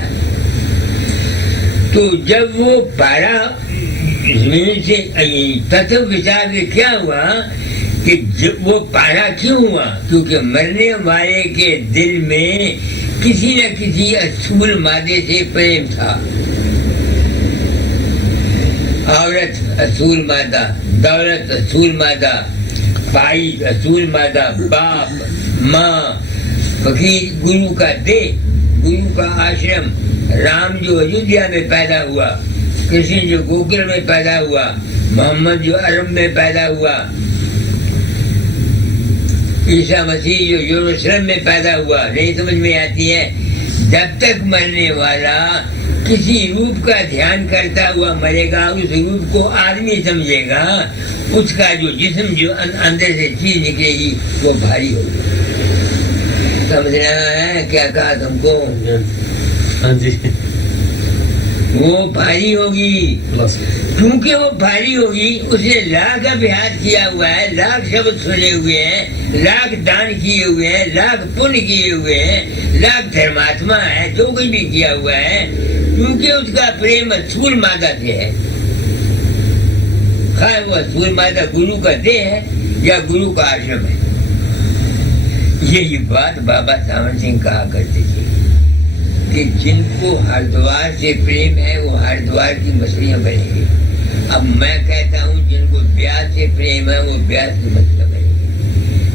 تو جب وہ پارا زمین سے تتو وچار میں کیا ہوا کہ وہ پارا کیوں ہوا؟ کیونکہ مرنے والے کے دل میں کسی نہ کسی اصول مادے سے پریم تھا۔ عورت اصول مادہ، دولت اصول مادہ، بھائی اصول مادہ، باپ، ماں، فقیر، گرو کا دے، گرو کا آشرم، رام جو ایودھیا میں پیدا ہوا، کرشن جو گوکل میں پیدا ہوا، محمد جو عرب میں پیدا ہوا، عیسیٰ مسیح جو یروشلم میں پیدا ہوا۔ نہیں سمجھ میں آتی ہے؟ جب تک مرنے والا کسی روپ کا دھیان کرتا ہوا مرے گا، اس روپ کو آدمی سمجھے گا، اس کا جو جسم جو اندر سے چیز نکلے گی وہ بھاری ہوگی۔ سمجھ رہا ہے کیا کہا تم کو؟ ہاں جی، وہ بھاری ہوگی، کیونکہ وہ بھاری ہوگی، اس نے لاکھ ابھیاس کیا ہوا ہے، لاکھ شبد سنے ہوئے ہیں، لاکھ دان کیے ہوئے ہیں، لاکھ پن کیے ہوئے ہیں، لاکھ دھرماتما ہے، جو کچھ بھی کیا ہوا ہے، کیونکہ اس کا پریم اصول مادہ سے ہے۔ خواہ وہ اصول مادہ گرو کا دے ہے یا گرو کا آشرم ہے۔ یہی بات بابا ساون سنگھ کہا کرتے تھے کہ جن کو ہردوار سے پریم ہے وہ ہردوار کی مچھلیاں بنیں گے۔ اب میں کہتا ہوں جن کو بیاس سے پریم ہے وہ بیاس کی مچھلیاں بنیں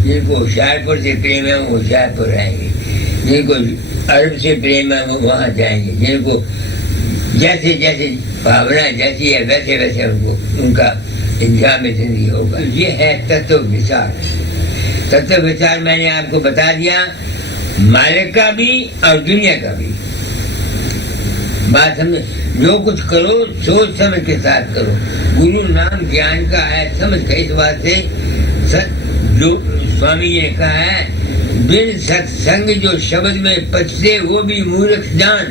گے۔ جن کو ہوشیار پور سے پریم ہے وہ ہوشیار پور رہیں گے، جن کو عرب سے پریم ہے وہ وہاں جائیں گے، جن کو جیسے جیسے بھاونا جیسی ہے ویسے ویسے ان کا انجام زندگی ہوگا۔ یہ ہے تتو وچار۔ تتو وچار میں نے آپ کو بتا دیا، مالک کا بھی اور دنیا کا بھی۔ بات سمجھ، جو کچھ کرو سوچ سمجھ کے ساتھ کرو۔ گرو نام گیان کا ہے، سمجھ کا اس بات سے جو سوامی جی نے کہا ہے، بن ست سنگ جو شبد میں پچتے وہ بھی مورخ جان۔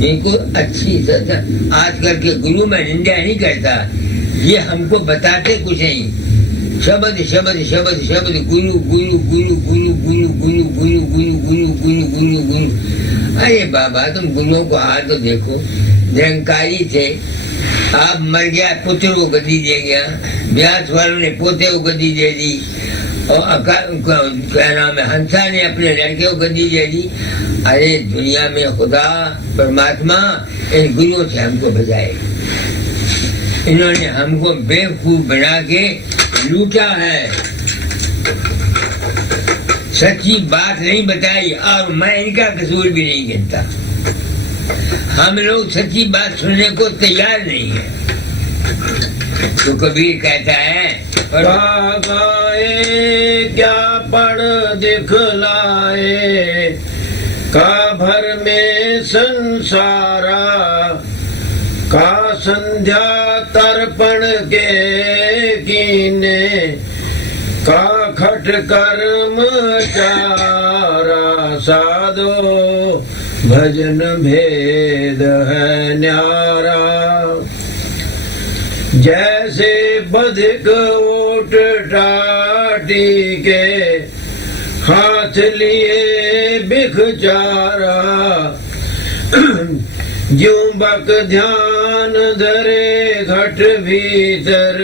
جن کو اچھی آج کل کے گرو میں نندا نہیں کرتا، یہ ہم کو بتاتے کچھ نہیں، شبد شبد شبد شبد گرو گرو گرو گرو گرو گرو گرو گرو گرو گرو گرو گرو۔ ارے بابا تم گروؤں کو حال تو دیکھو، نرنکاری تھے، آپ مر گیا پتر کو گدی دے گیا، بیاس والوں نے پوتے کو گدی دے دی، اور کیا نام ہے ہنسا نے اپنے لڑکے کو گدی دے دی۔ ارے دنیا میں خدا پرماتما ان گروؤں سے ہم کو بچائے، انہوں نے ہم کو بیوقوف بنا کے لوٹا ہے، سچی بات نہیں بتائی، اور میں ان کا قصور بھی نہیں گنتا۔ ہم لوگ سچی بات سننے کو تیار نہیں ہیں۔ تو کبیر کہتا ہے کیا پڑھ دکھلائے کا بھر میں سنسارا، کا سندھیا ترپن کے کینے، کا کھٹ کرم چارا، سادو بھجن بھید ہے نیارا، جیسے بدھک اوٹ ٹاٹی کے، ہاتھ لیے بکھ چارا، جوں بک دھیان دھرے گھٹ بھیتر،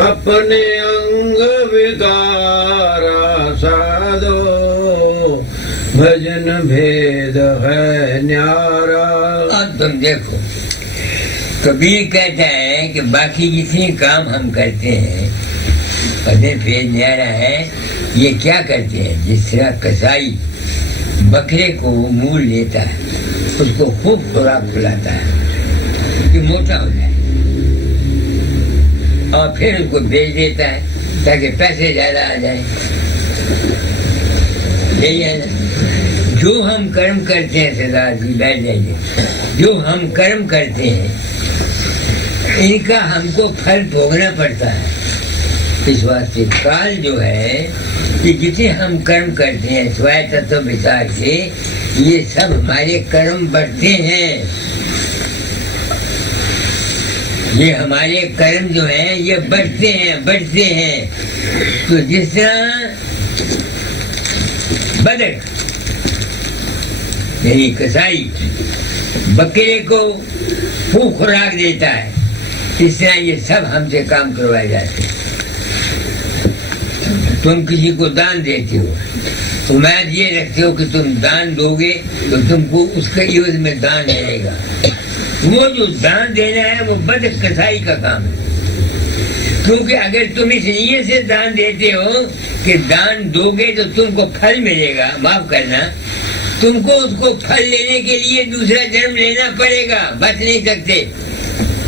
اپنے انگ وکارا، سادو بھجن بھید ہے نیارا۔ اب تم دیکھو، کبیر کہتا ہے کہ باقی جتنے کام ہم کرتے ہیں بھجن بھید نیارا ہے، یہ کیا کرتے ہیں؟ جس طرح کسائی بکرے کو مول لیتا ہے، اس کو خوب خوراک کھلاتا ہے کہ موٹا ہو جائے، اور پھر اس کو بیچ دیتا ہے تاکہ پیسے زیادہ آ جائیں۔ یہی ہے نا جو ہم کرم کرتے ہیں، سردار جی بیٹھ جائیے، جو ہم کرم کرتے ہیں ان کا ہم کو پھل بھوگنا پڑتا ہے۔ اس واسطے کال جو ہے کہ جتنے ہم کرم کرتے ہیں سوائے تتو وچار کے، یہ سب ہمارے کرم بڑھتے ہیں، یہ ہمارے کرم جو ہیں یہ بڑھتے ہیں بڑھتے ہیں۔ تو جس طرح بدک یعنی کسائی بکرے کو خوب خوراک دیتا ہے، اس طرح یہ سب ہم سے کام کروائے جاتے ہیں۔ تم کسی کو دان دیتے ہو، امید یہ رکھتے ہو کہ تم دان دو گے تو تم کو اس کے عوض میں دان ملے گا۔ وہ جو دان دینا ہے وہ بد کسائی کا کام ہے، کیونکہ اگر تم اس نیت سے دان دیتے ہو کہ دان دو گے تو تم کو پھل ملے گا، معاف کرنا، تم کو اس کو پھل لینے کے لیے دوسرا جنم لینا پڑے گا، بچ نہیں سکتے۔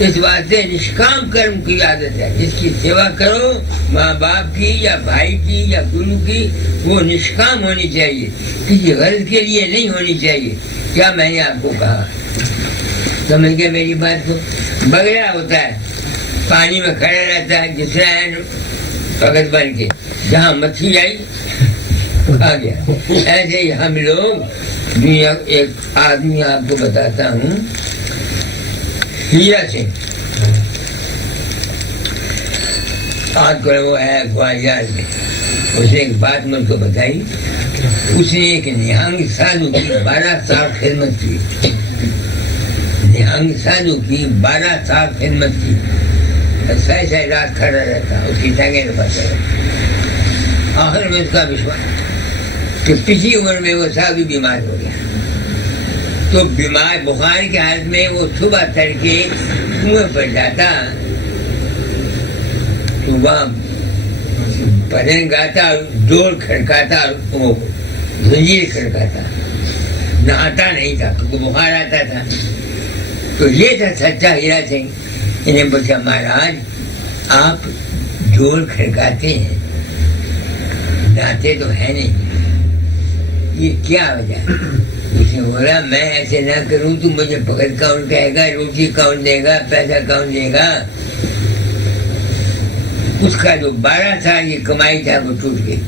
اس واسطے نشکام کرم کی عادت ہے، جس کی سیوا کرو ماں باپ کی یا بھائی کی یا گرو کی، وہ نشکام ہونی چاہیے، کسی غرض کے لیے نہیں ہونی چاہیے۔ کیا میں نے آپ کو کہا، سمجھ گئے میری بات کو؟ بگڑا ہوتا ہے پانی میں کھڑا رہتا ہے، جس طرح بھگت بن کے جہاں مچھلی آئی کھا گیا، ایسے ہی ہم لوگ دنیا۔ ایک آدمی آپ کو بتاتا ہوں، ہیرا سنگھ، آج کل وہ ہے خواجار میں، اس نے ایک بات مجھ کو بتائی، اس نے ایک نہنگ سادھو کی 12 سال خدمت کی، نہنگ سادھو کی 12 سال خدمت کی، ایسا رات کھڑا رہتا، اس کی ٹانگیں دباتا رہتا۔ آخر میں اس کا وشواس کہ پچھلی عمر میں وہ سادھو بیمار ہو گیا، تو بیمار بخار کی حالت میں وہ صبح تڑکے کنویں پر جاتا صبح بھجن گاتا اور ڈول کھڑکاتا اور وہ زنجیر کھڑکاتا، نہاتا نہیں تھا کیونکہ بخار آتا تھا. تو یہ تھا سچا ہیرا سنگھ. انہیں پوچھا مہاراج آپ ڈول کھڑکاتے ہیں نہاتے تو ہے نہیں، یہ کیا وجہ؟ اس نے بولا میں ایسے نہ کروں تو مجھے بھگت کون کہے گا، روٹی کون دے گا، پیسہ کون دے گا؟ اس کا جو 12 سال کی کمائی تھا وہ ٹوٹ گئی.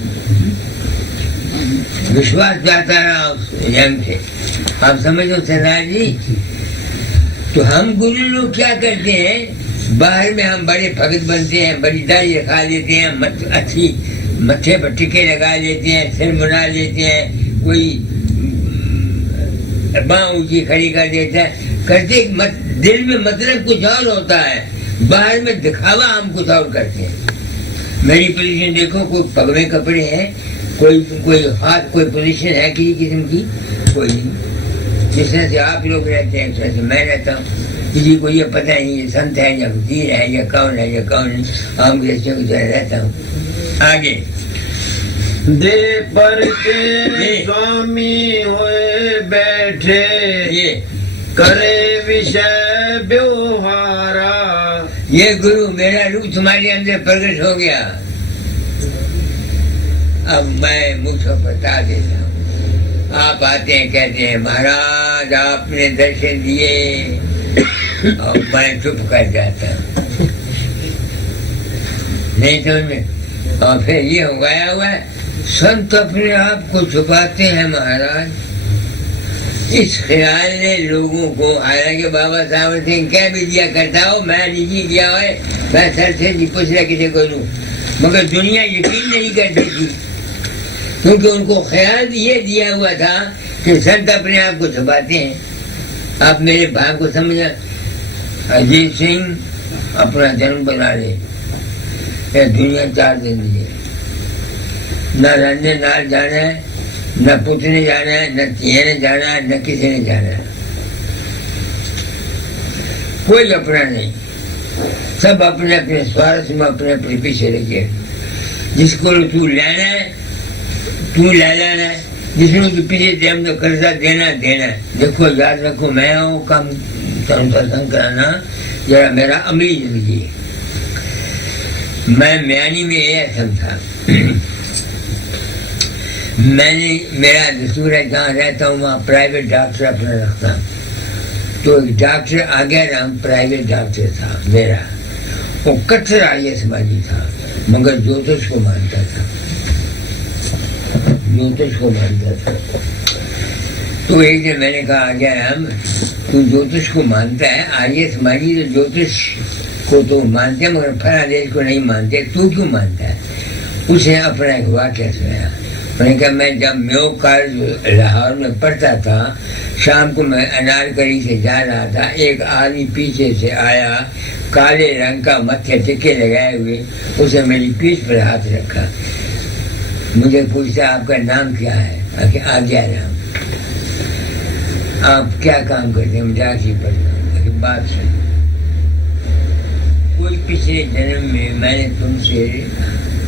وشواس جاتا رہا اس جنگ سے. آپ سمجھو سردار جی. تو ہم گرو لوگ کیا کرتے ہیں، باہر میں ہم بڑے بھگت بنتے ہیں، بڑی داڑھی رکھا لیتے ہیں، اچھی متھے پر ٹکے لگا لیتے ہیں، سر بنا لیتے ہیں، کوئی باں اونچی کھڑی کر دیتا ہے، کرتے دل میں مطلب کچھ اور ہوتا ہے، باہر میں دکھاوا ہم کچھ اور کرتے ہیں. میری پوزیشن دیکھو، کوئی پگڑے کپڑے ہیں، کوئی ہاتھ کوئی پوزیشن ہے کسی قسم کی، کوئی نہیں. جس طرح سے آپ لوگ رہتے ہیں اس طرح سے میں رہتا ہوں. کسی کو یہ پتہ نہیں یہ سنت ہے یا فقیر ہے یا کون ہے یا کون نہیں. عام گرستیوں کی طرح رہتا ہوں. آگے دے پر کے سوامی ہوئے بیٹھے کرے وشے بیوہارا. یہ گرو میرا روح تمہارے اندر پرگٹ ہو گیا. اب میں مجھ کو بتا دیتا ہوں. آپ آتے ہیں کہتے ہیں مہاراج آپ نے درشن دیے اور میں چپ کر جاتا ہوں. نہیں سمجھ میں. اور پھر یہ ہو گیا ہوا ہے سنت اپنے آپ کو چھپاتے ہیں مہاراج. اس خیال نے لوگوں کو، حالانکہ بابا صاحب سنگھ کہہ بھی دیا کرتا ہو میں نجی دیا ہوئے میں سر سے جی پوچھ رہا کسی کو لوں، مگر دنیا یقین نہیں کرتی تھی کیونکہ ان کو خیال یہ دیا ہوا تھا کہ سنت اپنے آپ کو چھپاتے ہیں. آپ میرے بھائی کو سمجھا. اجیت سنگھ اپنا جنم بنا لے، دنیا 4 دن دیے، نہ رنجے نال جانا ہے، نہ پت نے جانا ہے، نہ تیے نے جانا ہے، نہ کسی نے جانا ہے. کوئی اپنا نہیں، سب اپنے اپنے سوارس میں اپنے اپنے پیچھے لگے. جس کو تو لینا ہے تو لے لینا ہے، جس میں تو پیچھے ٹائم تو قرضہ دینا ہے. دیکھو یاد رکھو میں ہوں کم تنگ کرانا ذرا میرا عملی زندگی ہے. میں میانی میں یہ سمجھا میں نے میرا دستور ہے جہاں رہتا ہوں وہاں پرائیویٹ ڈاکٹر اپنا رکھتا ہوں. تو ایک ڈاکٹر آ گیا نام پرائیویٹ ڈاکٹر تھا میرا. وہ کٹر آئیے سماجی تھا مگر جوتش کو مانتا تھا. تو ایک دن میں نے کہا آ گیا رام تو جوتش کو مانتا ہے، آریہ سماجی تو جوتش کو تو مانتے ہیں مگر فلاں دیش کو نہیں مانتے، تو کیوں مانتا ہے؟ اس نے اپنا ایک واقعہ سنایا. میں نے کہا میں جب میو کالج لاہور میں پڑھتا تھا شام کو میں انارکلی سے جا رہا تھا، ایک آدمی پیچھے سے آیا کالے رنگ کا متھے ٹکے لگائے ہوئے، اسے میری پیٹھ پر ہاتھ رکھا. مجھے پوچھتا آپ کا نام کیا ہے؟ آگیا رام. آپ کیا کام کرتے ہیں؟ ڈاکٹری پڑھتا ہوں. بات سن، کوئی پچھلے جنم میں میں نے تم سے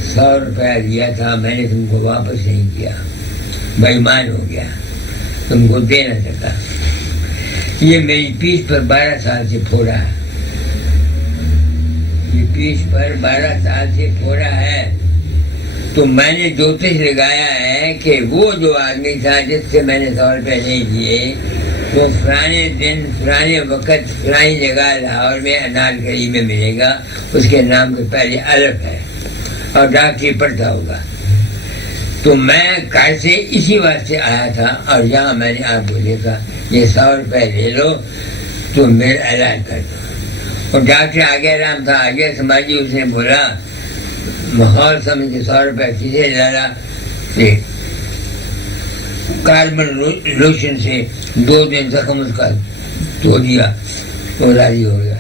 100 روپیہ لیا تھا، میں نے تم کو واپس نہیں کیا، بےمان ہو گیا، تم کو دے نہ سکا. یہ میری پیٹھ پر 12 سال سے پھوڑا ہے، یہ پیٹھ پر 12 سال سے پھوڑا ہے. تو میں نے جوتش لگایا ہے کہ وہ جو آدمی تھا جس سے میں نے 100 روپے نہیں دیے وہ فلانے دن فلانے وقت فلانی جگہ لاہور میں انارکلی میں ملے گا، اس کے نام کے پہلے الف ہے اور ڈاکٹری پڑھتا ہوگا. تو میں گھر سے اسی واسطے آیا تھا اور یہاں میں نے آپ کو دیکھا یہ 100 روپے لے لو تو میرا علاج کر دو. اور ڈاکٹر آگے رام تھا، آگے سماجی، اس نے بولا ماحول سمجھ کے 100 روپے کسے ڈالا کہ کاربن لوشن سے 2 دن زخم اس کا دھو دیا تو راضی ہو گیا.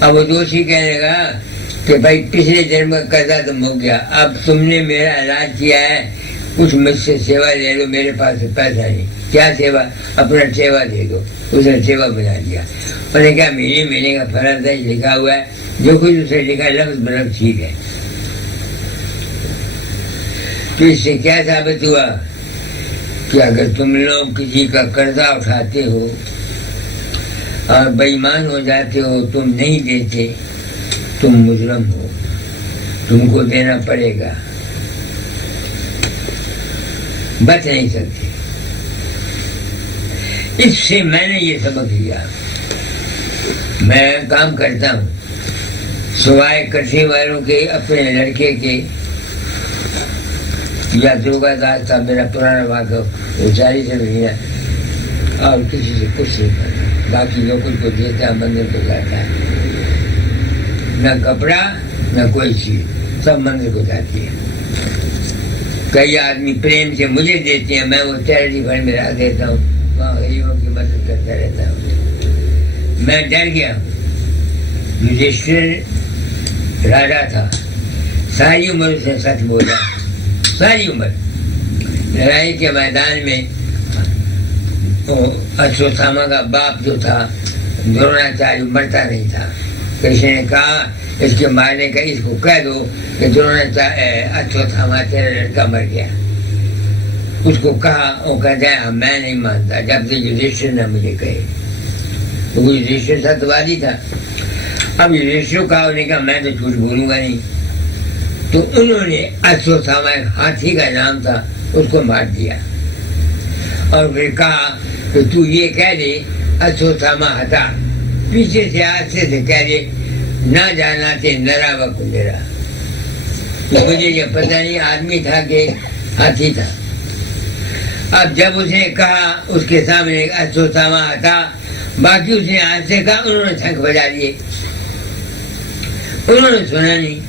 اب وہ دوسری کہنے لگا کہ بھائی پچھلے جنم کا قرضہ تم ہو گیا، اب تم نے میرا علاج کیا ہے کچھ مجھ سے سیوا لے لو، میرے پاس پیسہ نہیں. کیا سیوا؟ اپنا سیوا دے دو. اس نے سیوا بنا دیا. انہوں نے کہا مہینے کا فرض ہے لکھا ہوا ہے، جو کچھ اسے لکھا لفظ بلفظ ٹھیک ہے. تو اس سے کیا ثابت ہوا کہ اگر تم لوگ کسی کا قرضہ اٹھاتے ہو اور بے ایمان ہو جاتے ہو، تم نہیں دیتے، تم مجرم ہو، تم کو دینا پڑے گا، بچ نہیں سکتے۔ اس سے میں نے یہ سبق لیا۔ میں کام کرتا ہوں سوائے کرنے والوں کے، اپنے لڑکے کے یا دروگا داس تھا میرا پرانا واقع، وہ 40 مہینہ، اور کسی سے کچھ نہیں کرتا، باقی جو کچھ کو دیتا ہے مندر کو جاتا ہے، نہ کپڑا نہ کوئی چیز، سب مندر کو جاتی ہے۔ کئی آدمی پریم سے مجھے دیتے ہیں، میں وہ چیریٹی فنڈ میں رکھ دیتا ہوں، وہاں غریبوں کی مدد کرتا رہتا ہوں۔ میں ڈر گیا ہوں۔ یدھشٹھر راجا تھا، ساری عمر اس نے سچ بولا، ساری عمر۔ لڑائی کے میدان میں اشوتھاما کا باپ جو تھا دروناچاریہ مرتا نہیں تھا، کرشن نے کہا اس کے مارنے کا، اس کو کہہ دو کہ اشوتھاما تیرا لڑکا مر گیا۔ اس کو کہا، وہ کہتا ہے میں نہیں مانتا جب سے یدھشٹھر نے مجھے کہے۔ تو وہ یدھشٹھر ستوادی تھا۔ اب یدھشٹھر کہا، انہوں نے کہا میں تو جھوٹ بولوں گا نہیں۔ تو انہوں نے اشوتھاما ہاتھی کا نام تھا، اس کو مار دیا اور پھر کہا کہ تو یہ کہہ دے اشوتھاما ہتا، پیچھے سے آستے سے کہہ دے نہ جانا تے نرا و کنجرا۔ تو مجھے یہ پتہ نہیں آدمی تھا کہ ہاتھی تھا۔ اب جب اس نے کہا اس کے سامنے اشوتھاما ہتا، باقی اس نے آج سے کہا، انہوں نے شنکھ بجا دیے، انہوں نے سنا نہیں۔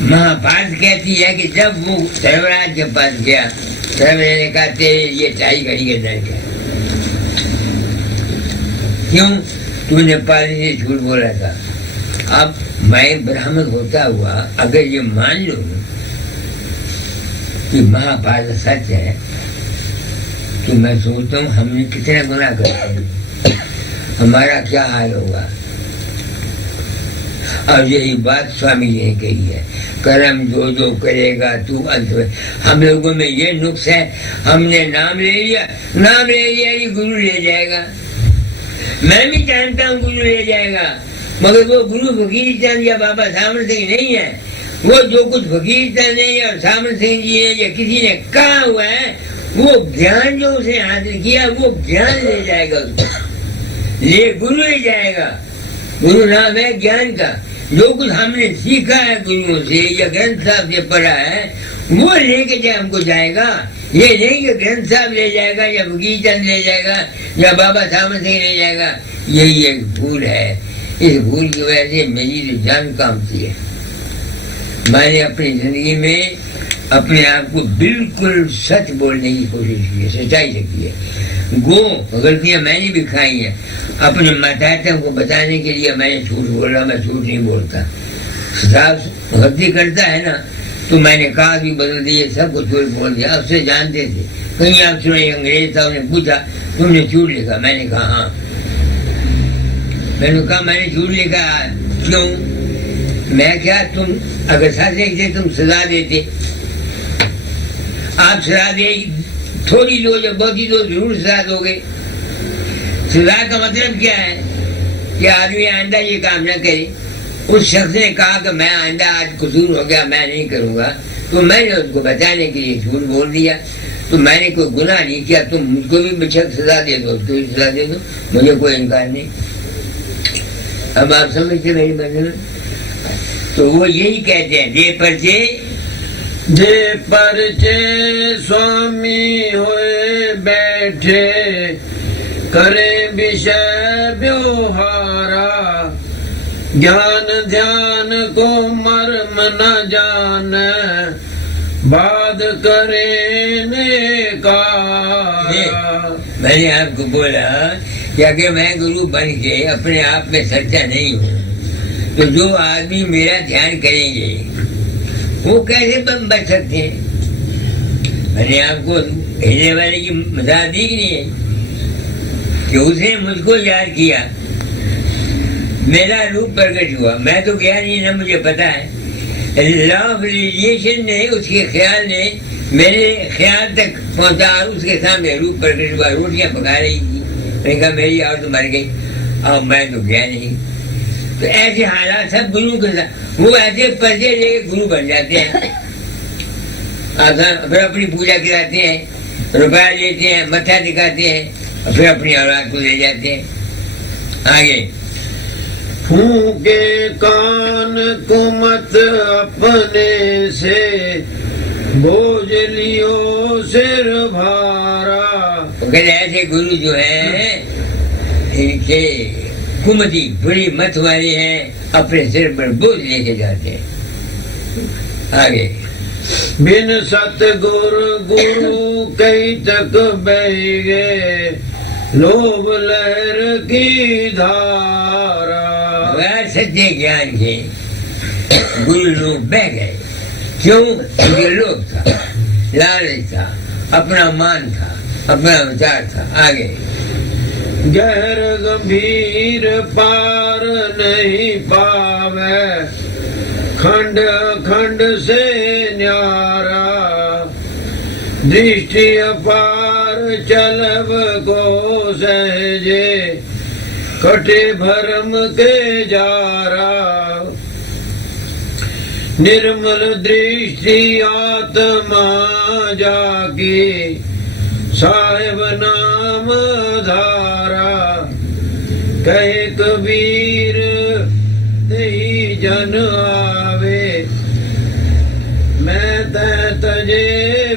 مہابھارت کہتی ہے کہ جب وہ دھرمراج کے پاس گیا، دھرمراج نے کہا تیرے یہ چائی گھڑی کے ڈر کیا، کیوں تو نے پانی سے جھوٹ بولا تھا۔ اب میں برہمن ہوتا ہوا اگر یہ مان لوں کہ مہابھارت سچ ہے تو میں سوچتا ہوں ہم نے کتنا گناہ کرتے ہیں، ہمارا کیا حال ہوگا۔ اور یہی بات سوامی جی نے کہی ہے، کرم جو جو کرے گا تو انت میں۔ ہم لوگوں میں یہ نقص ہے، ہم نے نام لے لیا یہ گرو لے جائے گا۔ میں بھی جانتا ہوں گرو لے جائے گا، مگر وہ گرو فقیر چند یا بابا سامر سنگھ نہیں ہے۔ وہ جو کچھ فقیر چند ہے یا سامر سنگھ جی ہے یا کسی نے کہا ہوا ہے، وہ گیان جو اسے حاصل کیا وہ گیان لے جائے گا، یہ گرو لے جائے گا۔ گرو نام ہے گیان کا، جو کچھ ہم نے سیکھا ہے گروؤں سے یا گرنتھ صاحب سے پڑھا ہے وہ لے کے ہم کو جائے گا۔ یہ نہیں کہ گرنتھ صاحب لے جائے گا یا فقیر چند لے جائے گا یا بابا سامر سنگھ لے جائے گا۔ یہی ایک بھول ہے، اس بھول کی وجہ سے میری جو جان کامتی ہے۔ میں نے اپنی زندگی میں اپنے آپ کو بالکل سچ بولنے کی کوشش کی ہے، سچائی سے کی ہے۔ غلطیاں میں نے بھی کھائی ہیں، اپنے ماتحتوں کو بتانے کے لیے میں نے جھوٹ بول رہا، میں جھوٹ نہیں بولتا۔ صاحب غلطی کرتا ہے نا تو میں نے کہا بھی بدل دیے، سب کو جھوٹ بول دیا، اس سے جانتے تھے۔ کہیں آپ سنیں انگریز تھا، انہیں پوچھا تم نے جھوٹ لکھا؟ میں نے کہا ہاں۔ میں نے کہا میں نے جھوٹ لکھا، کیوں؟ میں کیا تم اگر سچ لکھتے تم سزا دیتے، آپ سزا دے تھوڑی دو یا بہت ہی دو، ضرور سزا دو گے۔ سزا کا مطلب کیا ہے کہ آدمی آئندہ یہ کام نہ کرے۔ اس شخص نے کہا کہ میں آئندہ آج قصور ہو گیا میں نہیں کروں گا، تو میں نے اس کو بچانے کے لیے جھوٹ بول دیا، تو میں نے کوئی گناہ نہیں کیا۔ تم مجھ کو بھی بچک سزا دے دو، اس کو بھی سزا دے دو، مجھے کوئی انکار نہیں۔ اب آپ سمجھتے میری مطلب؟ تو وہ یہی کہتے ہیں جے پرچے جے پرچے سوامی ہوئے بیٹھے، کریں وشے بیوہارا، جان دھیان کو مرم نہ جانے، باد کریں نیکارا۔ میں نے آپ کو بولا کہ اگر میں گرو بن کے اپنے آپ میں سچا نہیں ہوں تو جو آدمی میرا دھیان کریں گے وہ کیسے بچ سکتے ہیں؟ میں نے آپ کو ہلنے والے کی مثال دی نہیں ہے کہ اس نے مجھ کو یاد کیا، میرا روپ پرکٹ ہوا، میں تو گیا نہیں، نہ مجھے پتا ہے، لا آف ریلیشن نے اس کے خیال نے میرے خیال تک پہنچا اور اس کے سامنے روپ پر روٹیاں پکا رہی تھی. میں نے کہا میری عورت مر گئی اور میں تو گیا نہیں. تو ایسے حالات سب گرو کے ساتھ وہ ایسے پیسے لے کے گرو بن جاتے ہیں. پھر اپنی پوجا کراتے ہیں, روپیہ لیتے ہیں, متھا دکھاتے ہیں, اور پھر اپنی اولاد کو لے جاتے ہیں. آگے پھونکے کان کو مت اپنے سے, بوجھ لیو سر بھارا. کہتے ایسے گرو جو ہیں ان کے کمتی بڑی مت والے ہیں, اپنے سر پر بوجھ لے کے جاتے ہیں. آگے بن ست گر گرو کئی تک بہ گئے, لوب لہر کی دھارا. سچے گیان کے گرو لوگ بہ گئے. کیوں؟ کیونکہ لوگ تھا, لالچ تھا, اپنا مان تھا, اپنا وچار تھا. آگے گہر گمبھیر پار نہیں پاوے, کھنڈ کھنڈ سے نیارا. درشٹی اپار چلب کو سہجے, کٹے بھرم کے جارا. نرمل درشٹی آتما جا کی, صاحب نام دھارا. کہے کبیر تہی جن آوے, میں تجے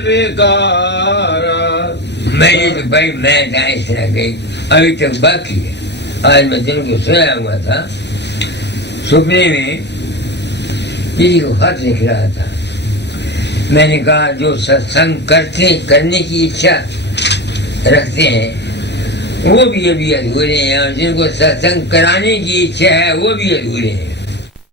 بیکارا. میں نے تو بھائی میں اس طرح گئی ابھی تک باقی ہے. آج میں دن کو سویا ہوا تھا, سپنے میں کسی کو خط لکھ رہا تھا. میں نے کہا جو ستسنگ کرنے کی اچھا رکھتے ہیں وہ بھی ابھی ادھورے ہیں, اور جن کو ستسنگ کرانے کی اچھا ہے وہ بھی ادھورے ہیں.